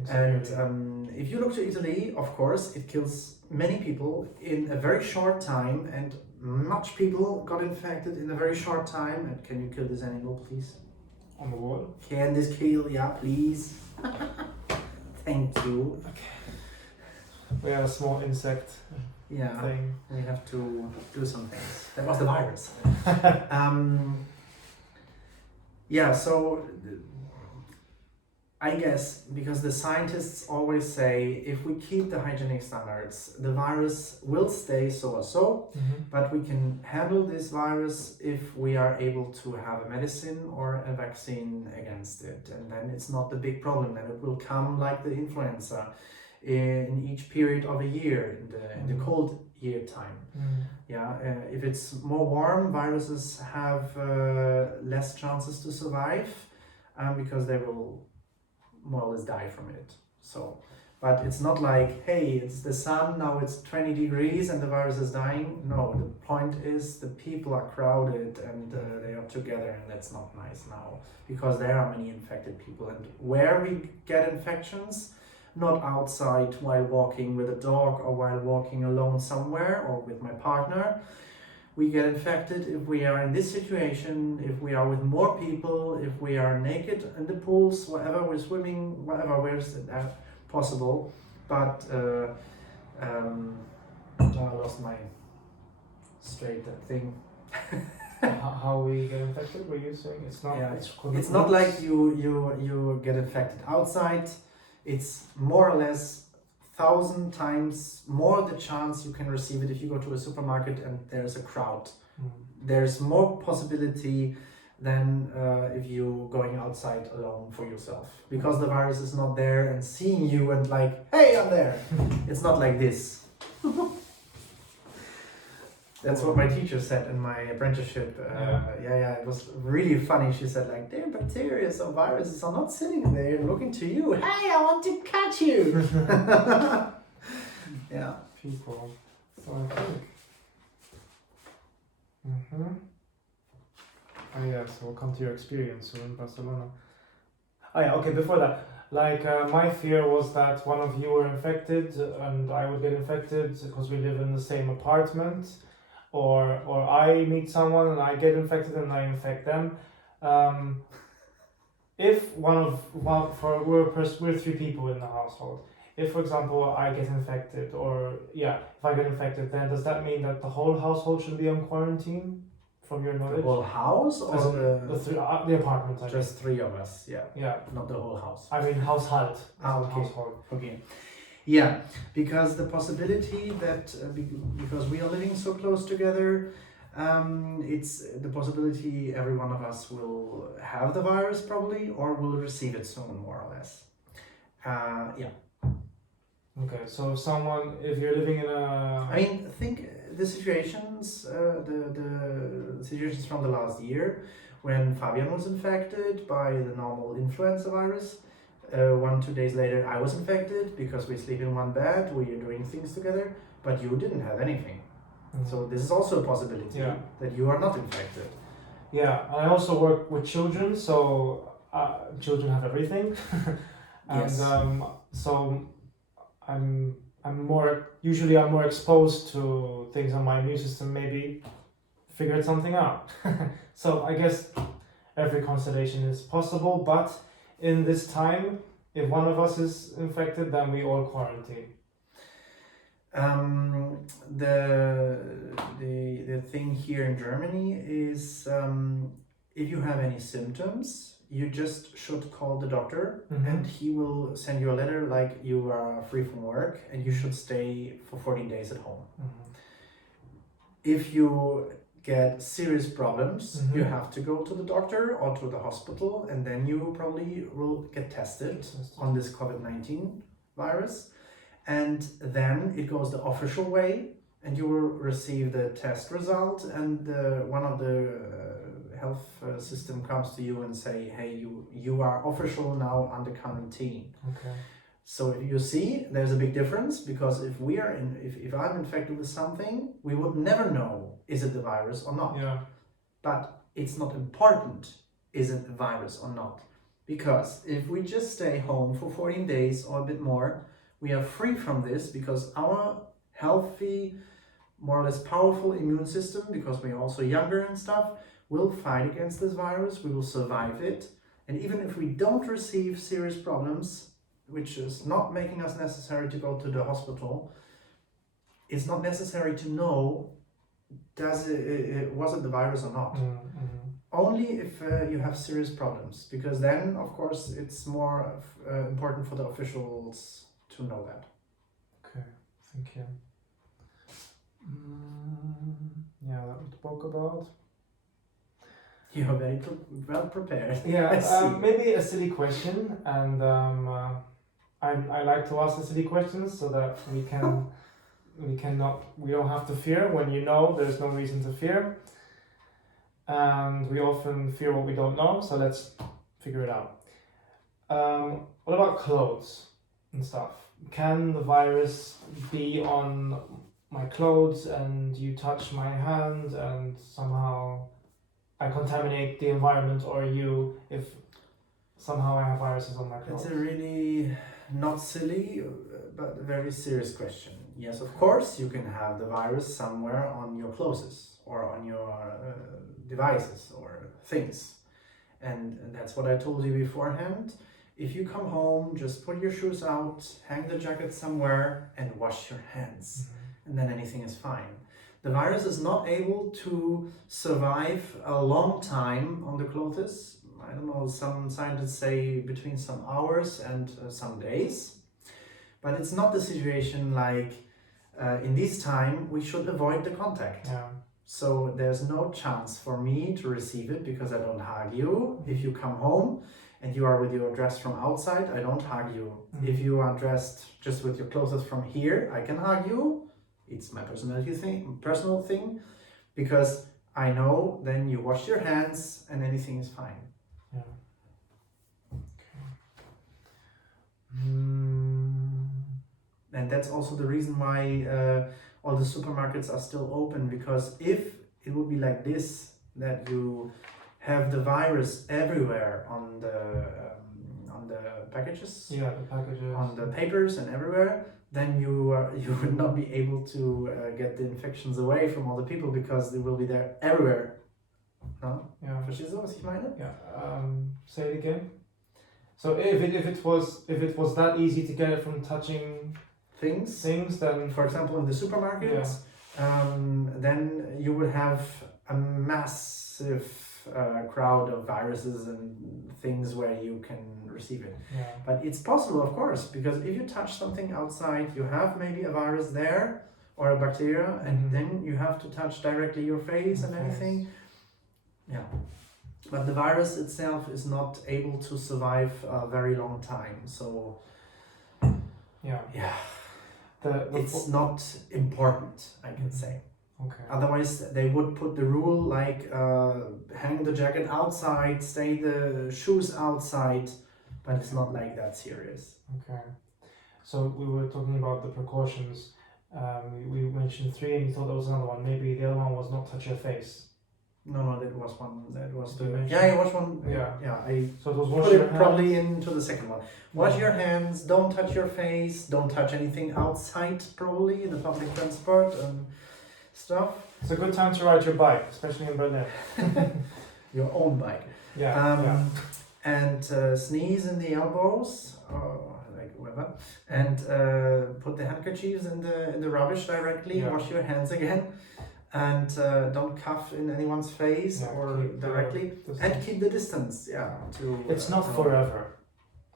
And if you look to Italy, of course, it kills many people in a very short time, and much people got infected in a very short time. And can you kill this animal, please? On the wall? Can this kill? Yeah, please. Thank you. Okay. We have a small insect thing. We have to do some things. That was the virus. So I guess because the scientists always say if we keep the hygienic standards, the virus will stay so or so, but we can handle this virus if we are able to have a medicine or a vaccine against it. And then it's not the big problem. Then it will come like the influenza in each period of a year, in the cold year time. If it's more warm, viruses have less chances to survive because they will more or less die from it. So, but it's not like, hey, it's the sun, now it's 20 degrees and the virus is dying. No, the point is the people are crowded and they are together, and that's not nice now because there are many infected people. And where we get infections, not outside while walking with a dog or while walking alone somewhere or with my partner. We get infected if we are in this situation, if we are with more people, if we are naked in the pools, wherever we're swimming, whatever, where is it possible. But I lost my straight thing. How we get infected? Were you saying it's not? Yeah, it's not like you get infected outside. It's more or less 1,000 times more the chance you can receive it if you go to a supermarket and there's a crowd. There's more possibility than if you're going outside alone for yourself, because the virus is not there and seeing you and like, hey, I'm there. It's not like this. That's what my teacher said in my apprenticeship. It was really funny. She said like, the bacteria or viruses are not sitting there looking to you. Hey, I want to catch you. People. So I think. So we'll come to your experience soon in Barcelona. Okay, before that, my fear was that one of you were infected and I would get infected because we live in the same apartment. Or I meet someone and I get infected and I infect them. If we're 3 people in the household. If, for example, I get infected, if I get infected, then does that mean that the whole household should be on quarantine? From your knowledge, the whole house or the apartment? Just 3 of us. Yeah. Not the whole house. I mean household. Okay. Household. Okay. Yeah, because the possibility that because we are living so close together, it's the possibility every one of us will have the virus probably, or will receive it soon, more or less. Okay, so if you're living in a... I mean, think the situations, the situations from the last year, when Fabian was infected by the normal influenza virus. 2 days later I was infected because we sleep in one bed, we are doing things together, but you didn't have anything. So this is also a possibility that you are not infected. Yeah, I also work with children, so children have everything. And yes. So I'm more exposed to things on my immune system maybe figured something out. So I guess every constellation is possible, but in this time, if one of us is infected, then we all quarantine. The thing here in Germany is if you have any symptoms, you just should call the doctor, and he will send you a letter like you are free from work and you should stay for 14 days at home. If you get serious problems, you have to go to the doctor or to the hospital, and then you probably will get tested on this COVID-19 virus. And then it goes the official way, and you will receive the test result, and one of the health system comes to you and say, hey, you are official now under quarantine. Okay. So if you see, there's a big difference, because if I'm infected with something, we would never know, is it the virus or not? Yeah. But it's not important, is it the virus or not? Because if we just stay home for 14 days or a bit more, we are free from this, because our healthy, more or less powerful immune system, because we're also younger and stuff, will fight against this virus, we will survive it. And even if we don't receive serious problems, which is not making us necessary to go to the hospital, it's not necessary to know, was it the virus or not? Only if you have serious problems, because then, of course, it's more important for the officials to know that. Okay, thank you. Yeah, that we spoke about. You are very well prepared. Yeah, maybe a silly question, and I like to ask the silly questions so that we don't have to fear when there's no reason to fear, and we often fear what we don't know. So let's figure it out. What about clothes and stuff? Can the virus be on my clothes and you touch my hand and somehow I contaminate the environment, or you, if somehow I have viruses on my clothes? It's a really not silly, but a very serious question. Yes, of course, you can have the virus somewhere on your clothes or on your devices or things. And that's what I told you beforehand. If you come home, just put your shoes out, hang the jacket somewhere, and wash your hands. And then anything is fine. The virus is not able to survive a long time on the clothes. I don't know, some scientists say between some hours and some days. But it's not the situation like in this time we should avoid the contact. Yeah. So there's no chance for me to receive it because I don't hug you. If you come home and you are with your dress from outside, I don't hug you. If you are dressed just with your clothes from here, I can hug you. It's my personal thing, because I know then you wash your hands and anything is fine. Yeah. Okay. And that's also the reason why all the supermarkets are still open, because if it would be like this, that you have the virus everywhere on the packages, on the papers and everywhere, then you would not be able to get the infections away from all the people, because they will be there everywhere. No? Yeah. Verstehst du, was ich meine? Yeah. Say it again. So if it was that easy to get it from touching things, then, for example, in the supermarkets, then you would have a massive crowd of viruses and things where you can receive it. Yeah. But it's possible, of course, because if you touch something outside, you have maybe a virus there or a bacteria, and then you have to touch directly your face and anything. Yeah. But the virus itself is not able to survive a very long time. So yeah. It's not important, I can say. Okay. Otherwise, they would put the rule like hang the jacket outside, stay the shoes outside, but it's not like that serious. Okay. So we were talking about the precautions. We mentioned 3, and you thought there was another one. Maybe the other one was not touch your face. No, that was one. That was the. Yeah, it was one. So it was wash put your it hands. probably into the second one. Wash your hands. Don't touch your face. Don't touch anything outside. Probably in the public transport and stuff. It's a good time to ride your bike, especially in Berlin. Your own bike. Yeah. And sneeze in the elbows, or like whatever, and put the handkerchiefs in the rubbish directly. Yeah. Wash your hands again, and don't cough in anyone's face or directly, and keep the distance. Yeah. It's not forever.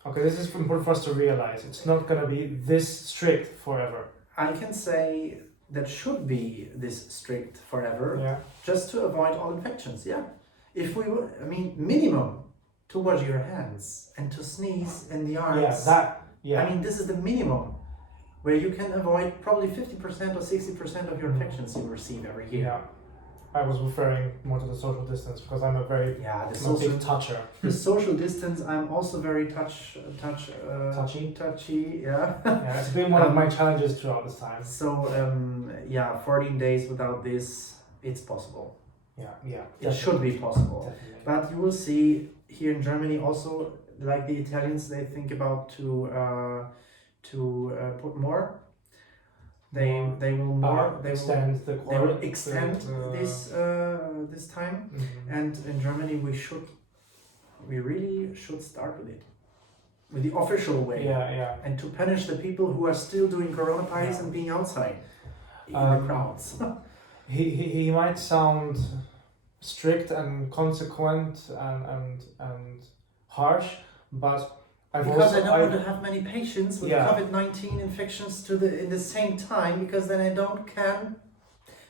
Okay, this is important for us to realize. It's not gonna be this strict forever. I can say that should be this strict forever, Yeah. just to avoid all infections. Yeah. If we were, minimum to wash your hands and to sneeze in the arms. This is the minimum where you can avoid probably 50% or 60% of your infections you receive every year. Yeah. I was referring more to the social distance because I'm a very big toucher. The social distance, I'm also very touchy. Yeah. Yeah, it's been one of my challenges throughout this time. So 14 days without this, it's possible. Yeah. It should be possible. Definitely. But you will see here in Germany also, like the Italians, they think about to put more. They will extend this time. Mm-hmm. And in Germany we really should start with the official way. Yeah. And to punish the people who are still doing corona parties and being outside in the crowds. He might sound strict and consequent and harsh, but I don't want to have many patients with COVID-19 infections in the same time, because then I can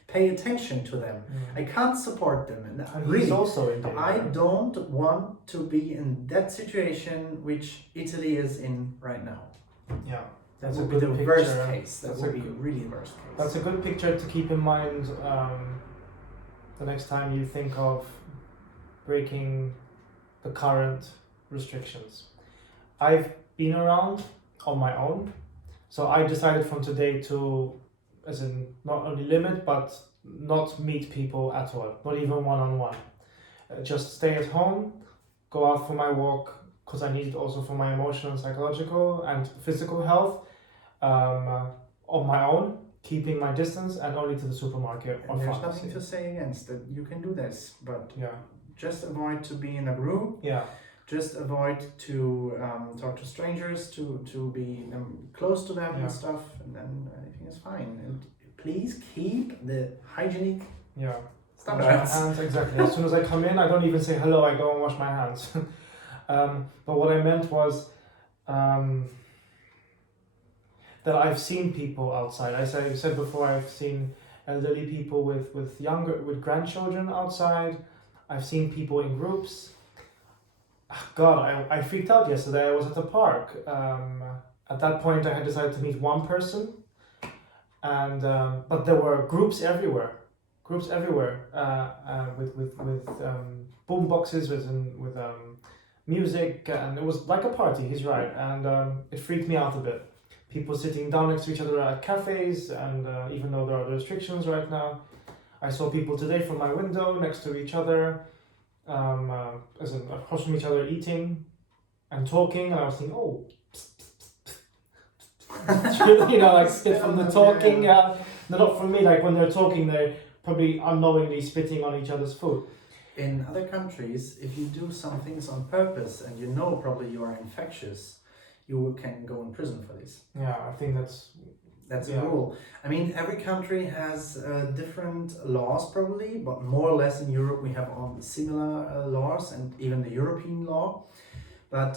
pay attention to them. I can't support them, and really, also in I don't want to be in that situation which Italy is in right now. Yeah. That would be the worst case. That would be really the worst case. That's a good picture to keep in mind the next time you think of breaking the current restrictions. I've been around on my own, so I decided from today to, as in not only limit, but not meet people at all, not even one-on-one. Just stay at home, go out for my walk, because I need it also for my emotional, psychological and physical health, on my own, keeping my distance, and only to the supermarket or there's pharmacy. Nothing to say against that. You can do this, but Yeah. just avoid to be in a group. Yeah. Just avoid to talk to strangers, to be close to them and stuff, and then everything is fine. And please keep the hygienic Wash my hands, exactly. As soon as I come in, I don't even say hello, I go and wash my hands. But what I meant was that I've seen people outside. I said before, I've seen elderly people with grandchildren outside. I've seen people in groups. God, I freaked out yesterday. I was at the park. At that point, I had decided to meet one person, and but there were groups everywhere, with boom boxes with music, and it was like a party. He's right, and it freaked me out a bit. People sitting down next to each other at cafes, and even though there are restrictions right now, I saw people today from my window next to each other. As in across from each other, eating and talking, and I was thinking, oh, psst, psst, psst, psst. Like spit from the talking. No, not from me. Like when they're talking, they're probably unknowingly spitting on each other's food. In other countries, if you do some things on purpose and you know probably you are infectious, you can go in prison for this. Yeah, I think that's a rule. I mean, every country has different laws probably, but more or less in Europe we have all similar laws, and even the European law. But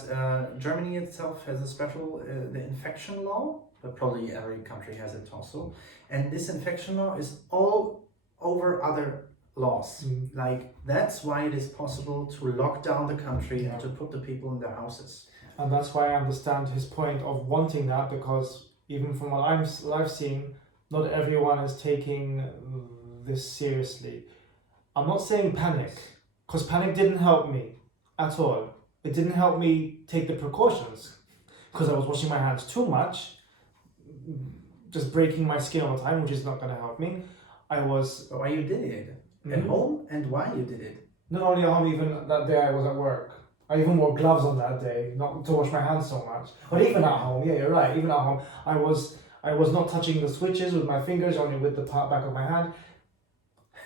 Germany itself has a special the infection law, but probably every country has it also. And this infection law is all over other laws. Like, that's why it is possible to lock down the country and to put the people in their houses. And that's why I understand his point of wanting that, because even from what I've seen, not everyone is taking this seriously. I'm not saying panic, because panic didn't help me at all. It didn't help me take the precautions, because I was washing my hands too much, just breaking my skin all the time, which is not going to help me. But why you did it? At home? And why you did it? Not only at home, even that day I was at work. I even wore gloves on that day, not to wash my hands so much. But even at home, yeah, you're right. Even at home, I was not touching the switches with my fingers, only with the back of my hand.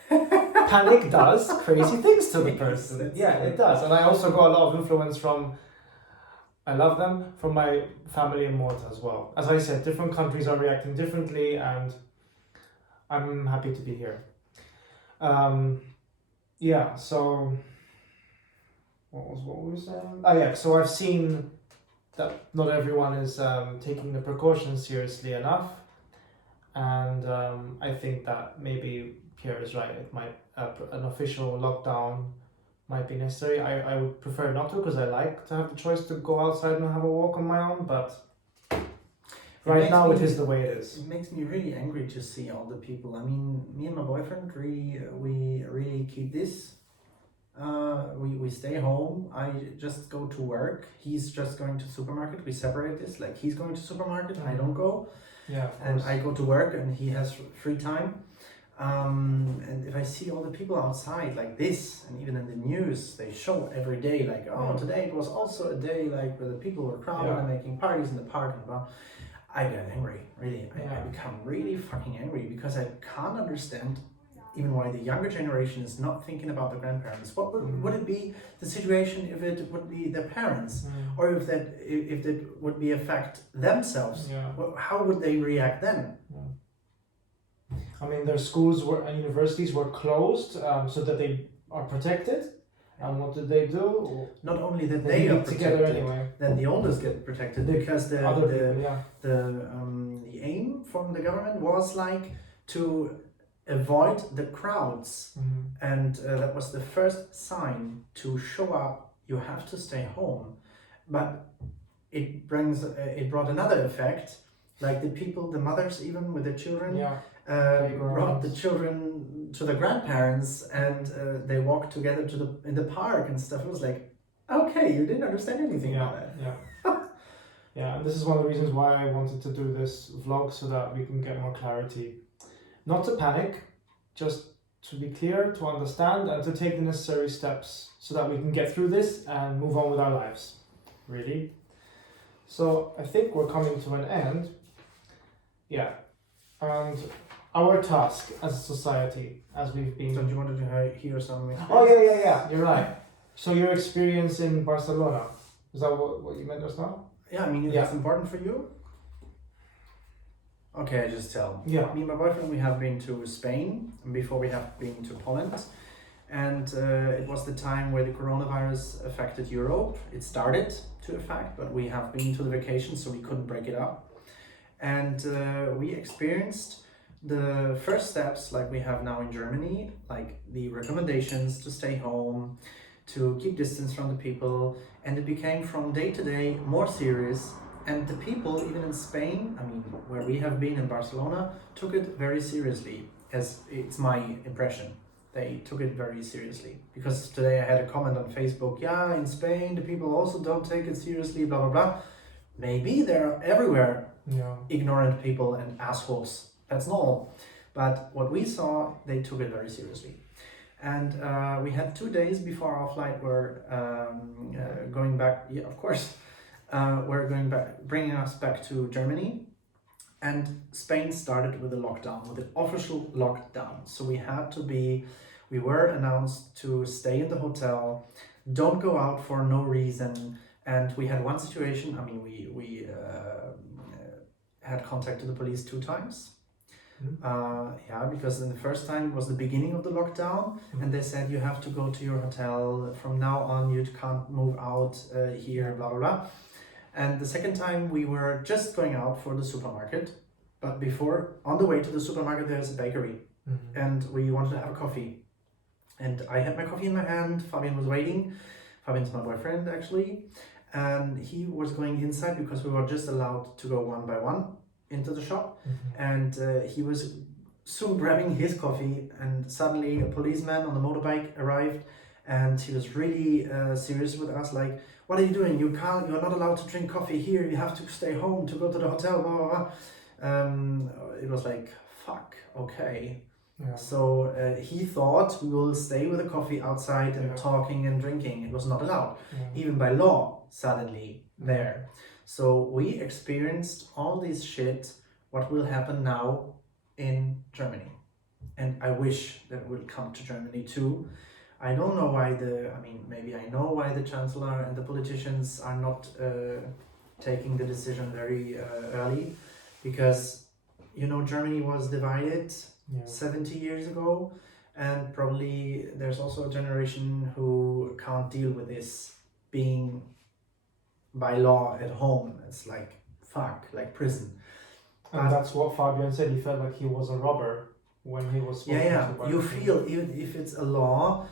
Panic does crazy things to the Yes, person. that's Yeah, true. it does. And I also got a lot of influence from, I love them, from my family in Malta as well. As I said, different countries are reacting differently, and I'm happy to be here. Yeah, so what were we saying? Oh yeah, so I've seen that not everyone is taking the precautions seriously enough, and I think that maybe Pierre is right. It might an official lockdown might be necessary. I would prefer not to, because I like to have the choice to go outside and have a walk on my own, but right now it is the way it is. It makes me really angry to see all the people. I mean, me and my boyfriend, we really keep this. We stay home. I just go to work. He's just going to supermarket. We separate this. Like, he's going to supermarket, I don't go. Yeah, of And course. I go to work and he has free time. And if I see all the people outside like this, and even in the news, they show every day, like, oh, today it was also a day like where the people were crowded and making parties in the park and blah. I get angry, really. I become really fucking angry, because I can't understand even why the younger generation is not thinking about the grandparents. What would it be the situation if it would be their parents, or if that would be affect themselves? Yeah. How would they react then? I mean, their schools and universities were closed so that they are protected. And what did they do? Not only that They they are meet together protected, anyway. then the oldest get protected, because the aim from the government was like to avoid the crowds, and that was the first sign to show up. You have to stay home, but it brought another effect, like the mothers, even with their children, brought the children to the grandparents, and they walked together in the park and stuff. It was like, okay, you didn't understand anything about that. Yeah, and this is one of the reasons why I wanted to do this vlog, so that we can get more clarity. Not to panic, just to be clear, to understand, and to take the necessary steps so that we can get through this and move on with our lives. Really. So I think we're coming to an end. Yeah. And our task as a society, as we've been... Don't you want to hear some experience? Oh, yeah, you're right. So your experience in Barcelona, is that what you meant just now? Yeah, I mean, if it's important for you. Okay, I just tell. Yeah. Me and my boyfriend, we have been to Spain, and before we have been to Poland. And it was the time where the coronavirus affected Europe. It started to affect, but we have been to the vacation, so we couldn't break it up. And we experienced the first steps like we have now in Germany, like the recommendations to stay home, to keep distance from the people, and it became from day to day more serious. And the people, even in Spain, I mean, where we have been in Barcelona, took it very seriously, as it's my impression. They took it very seriously. Because today I had a comment on Facebook, yeah, in Spain, the people also don't take it seriously, blah, blah, blah. Maybe they're everywhere ignorant people and assholes. That's normal. But what we saw, they took it very seriously. And we had 2 days before our flight were going back, of course, we're going back, bringing us back to Germany. And Spain started with a lockdown, with an official lockdown. So we were announced to stay in the hotel, don't go out for no reason. And we had one situation, I mean, we had contact to the police 2 times. Because in the first time it was the beginning of the lockdown, and they said you have to go to your hotel, from now on you can't move out here, blah, blah, blah. And the second time we were just going out for the supermarket, but before, on the way to the supermarket, there's a bakery, and we wanted to have a coffee. And I had my coffee in my hand, Fabian was waiting. Fabian's my boyfriend, actually. And he was going inside because we were just allowed to go one by one into the shop. And he was soon grabbing his coffee, and suddenly a policeman on a motorbike arrived, and he was really serious with us, like, what are you doing? You're not allowed to drink coffee here. You have to stay home to go to the hotel, blah, blah, blah. It was like, fuck, okay. Yeah. So he thought we will stay with the coffee outside and talking and drinking. It was not allowed, even by law, suddenly there. So we experienced all this shit, what will happen now in Germany. and I wish that it will come to Germany too. I don't know why maybe I know why the Chancellor and the politicians are not taking the decision very early, because, Germany was divided 70 years ago, and probably there's also a generation who can't deal with this being by law at home. It's like, fuck, like prison. And that's what Fabian said. He felt like he was a robber when he was spoken to by You the king. feel, even if it's a law,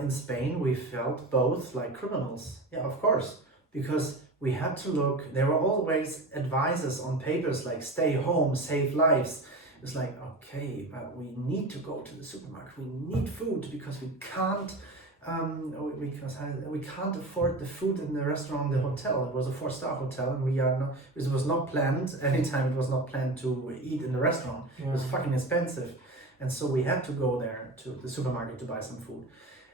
in Spain we felt both like criminals. Yeah, of course, because we had to look. There were always advices on papers like stay home, save lives. It's like, okay, but we need to go to the supermarket. We need food because we can't. We can't afford the food in the restaurant, the hotel. It was a 4-star hotel, and it was not planned. Anytime it was not planned to eat in the restaurant. It was fucking expensive, and so we had to go there to the supermarket to buy some food.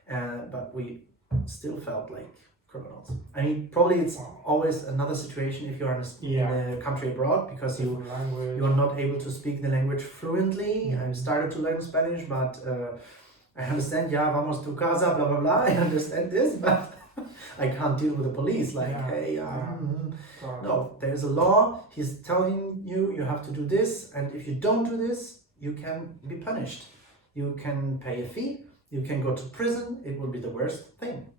But we still felt like criminals. I mean, probably it's always another situation if you're in a country abroad, because you are not able to speak the language fluently. I started to learn Spanish, but I understand, vamos tu casa, blah, blah, blah. I understand this, but I can't deal with the police. Like, no, there's a law. He's telling you have to do this. And if you don't do this, you can be punished. You can pay a fee. You can go to prison. It will be the worst thing.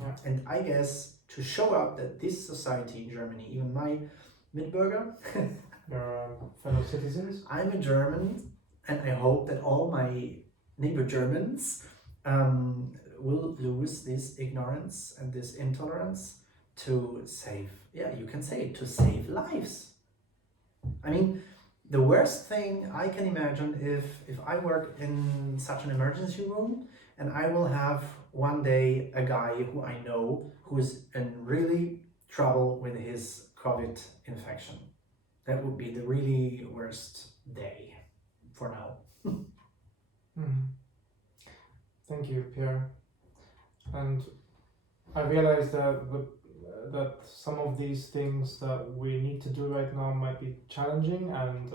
Yeah. And I guess to show up that this society in Germany, even my Mitbürger, your fellow citizens, I'm a German, and I hope that all my neighbor Germans will lose this ignorance and this intolerance to save, you can say it, to save lives. I mean, the worst thing I can imagine if I work in such an emergency room and I will have one day a guy who I know who is in really trouble with his COVID infection. That would be the really worst day for now. Thank you, Pierre. And I realize that some of these things that we need to do right now might be challenging and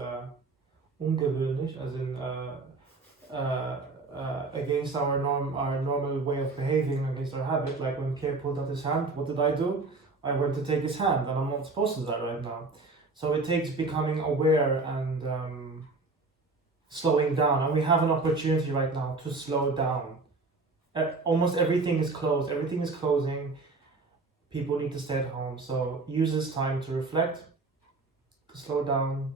ungewöhnlich, as in against our normal way of behaving, against our habit. Like when Pierre pulled out his hand, what did I do? I went to take his hand, and I'm not supposed to do that right now. So it takes becoming aware and slowing down, and we have an opportunity right now to slow down. Almost everything is closed. Everything is closing. People need to stay at home. So use this time to reflect, to slow down,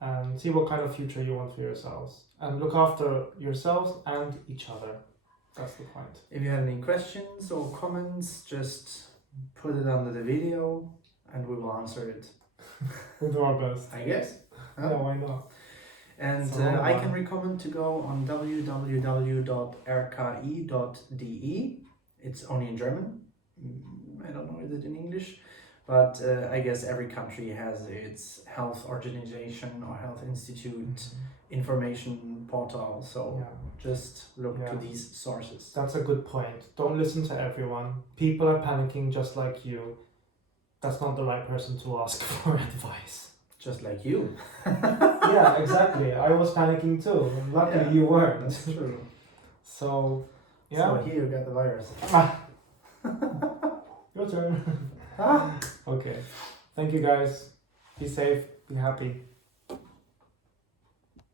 and see what kind of future you want for yourselves. And look after yourselves and each other. That's the point. If you have any questions or comments, just put it under the video and we will answer it. We'll do our best. I guess. Huh? Yeah, why not? And I can recommend to go on www.rki.de. It's only in German. I don't know, is it in English? But I guess every country has its health organization or health institute information portal. So just look to these sources. That's a good point. Don't listen to everyone. People are panicking just like you. That's not the right person to ask for advice. Just like you. Yeah, exactly. I was panicking too. And luckily you weren't. That's true. So, So here you got the virus. Your turn. Okay. Thank you guys. Be safe. Be happy.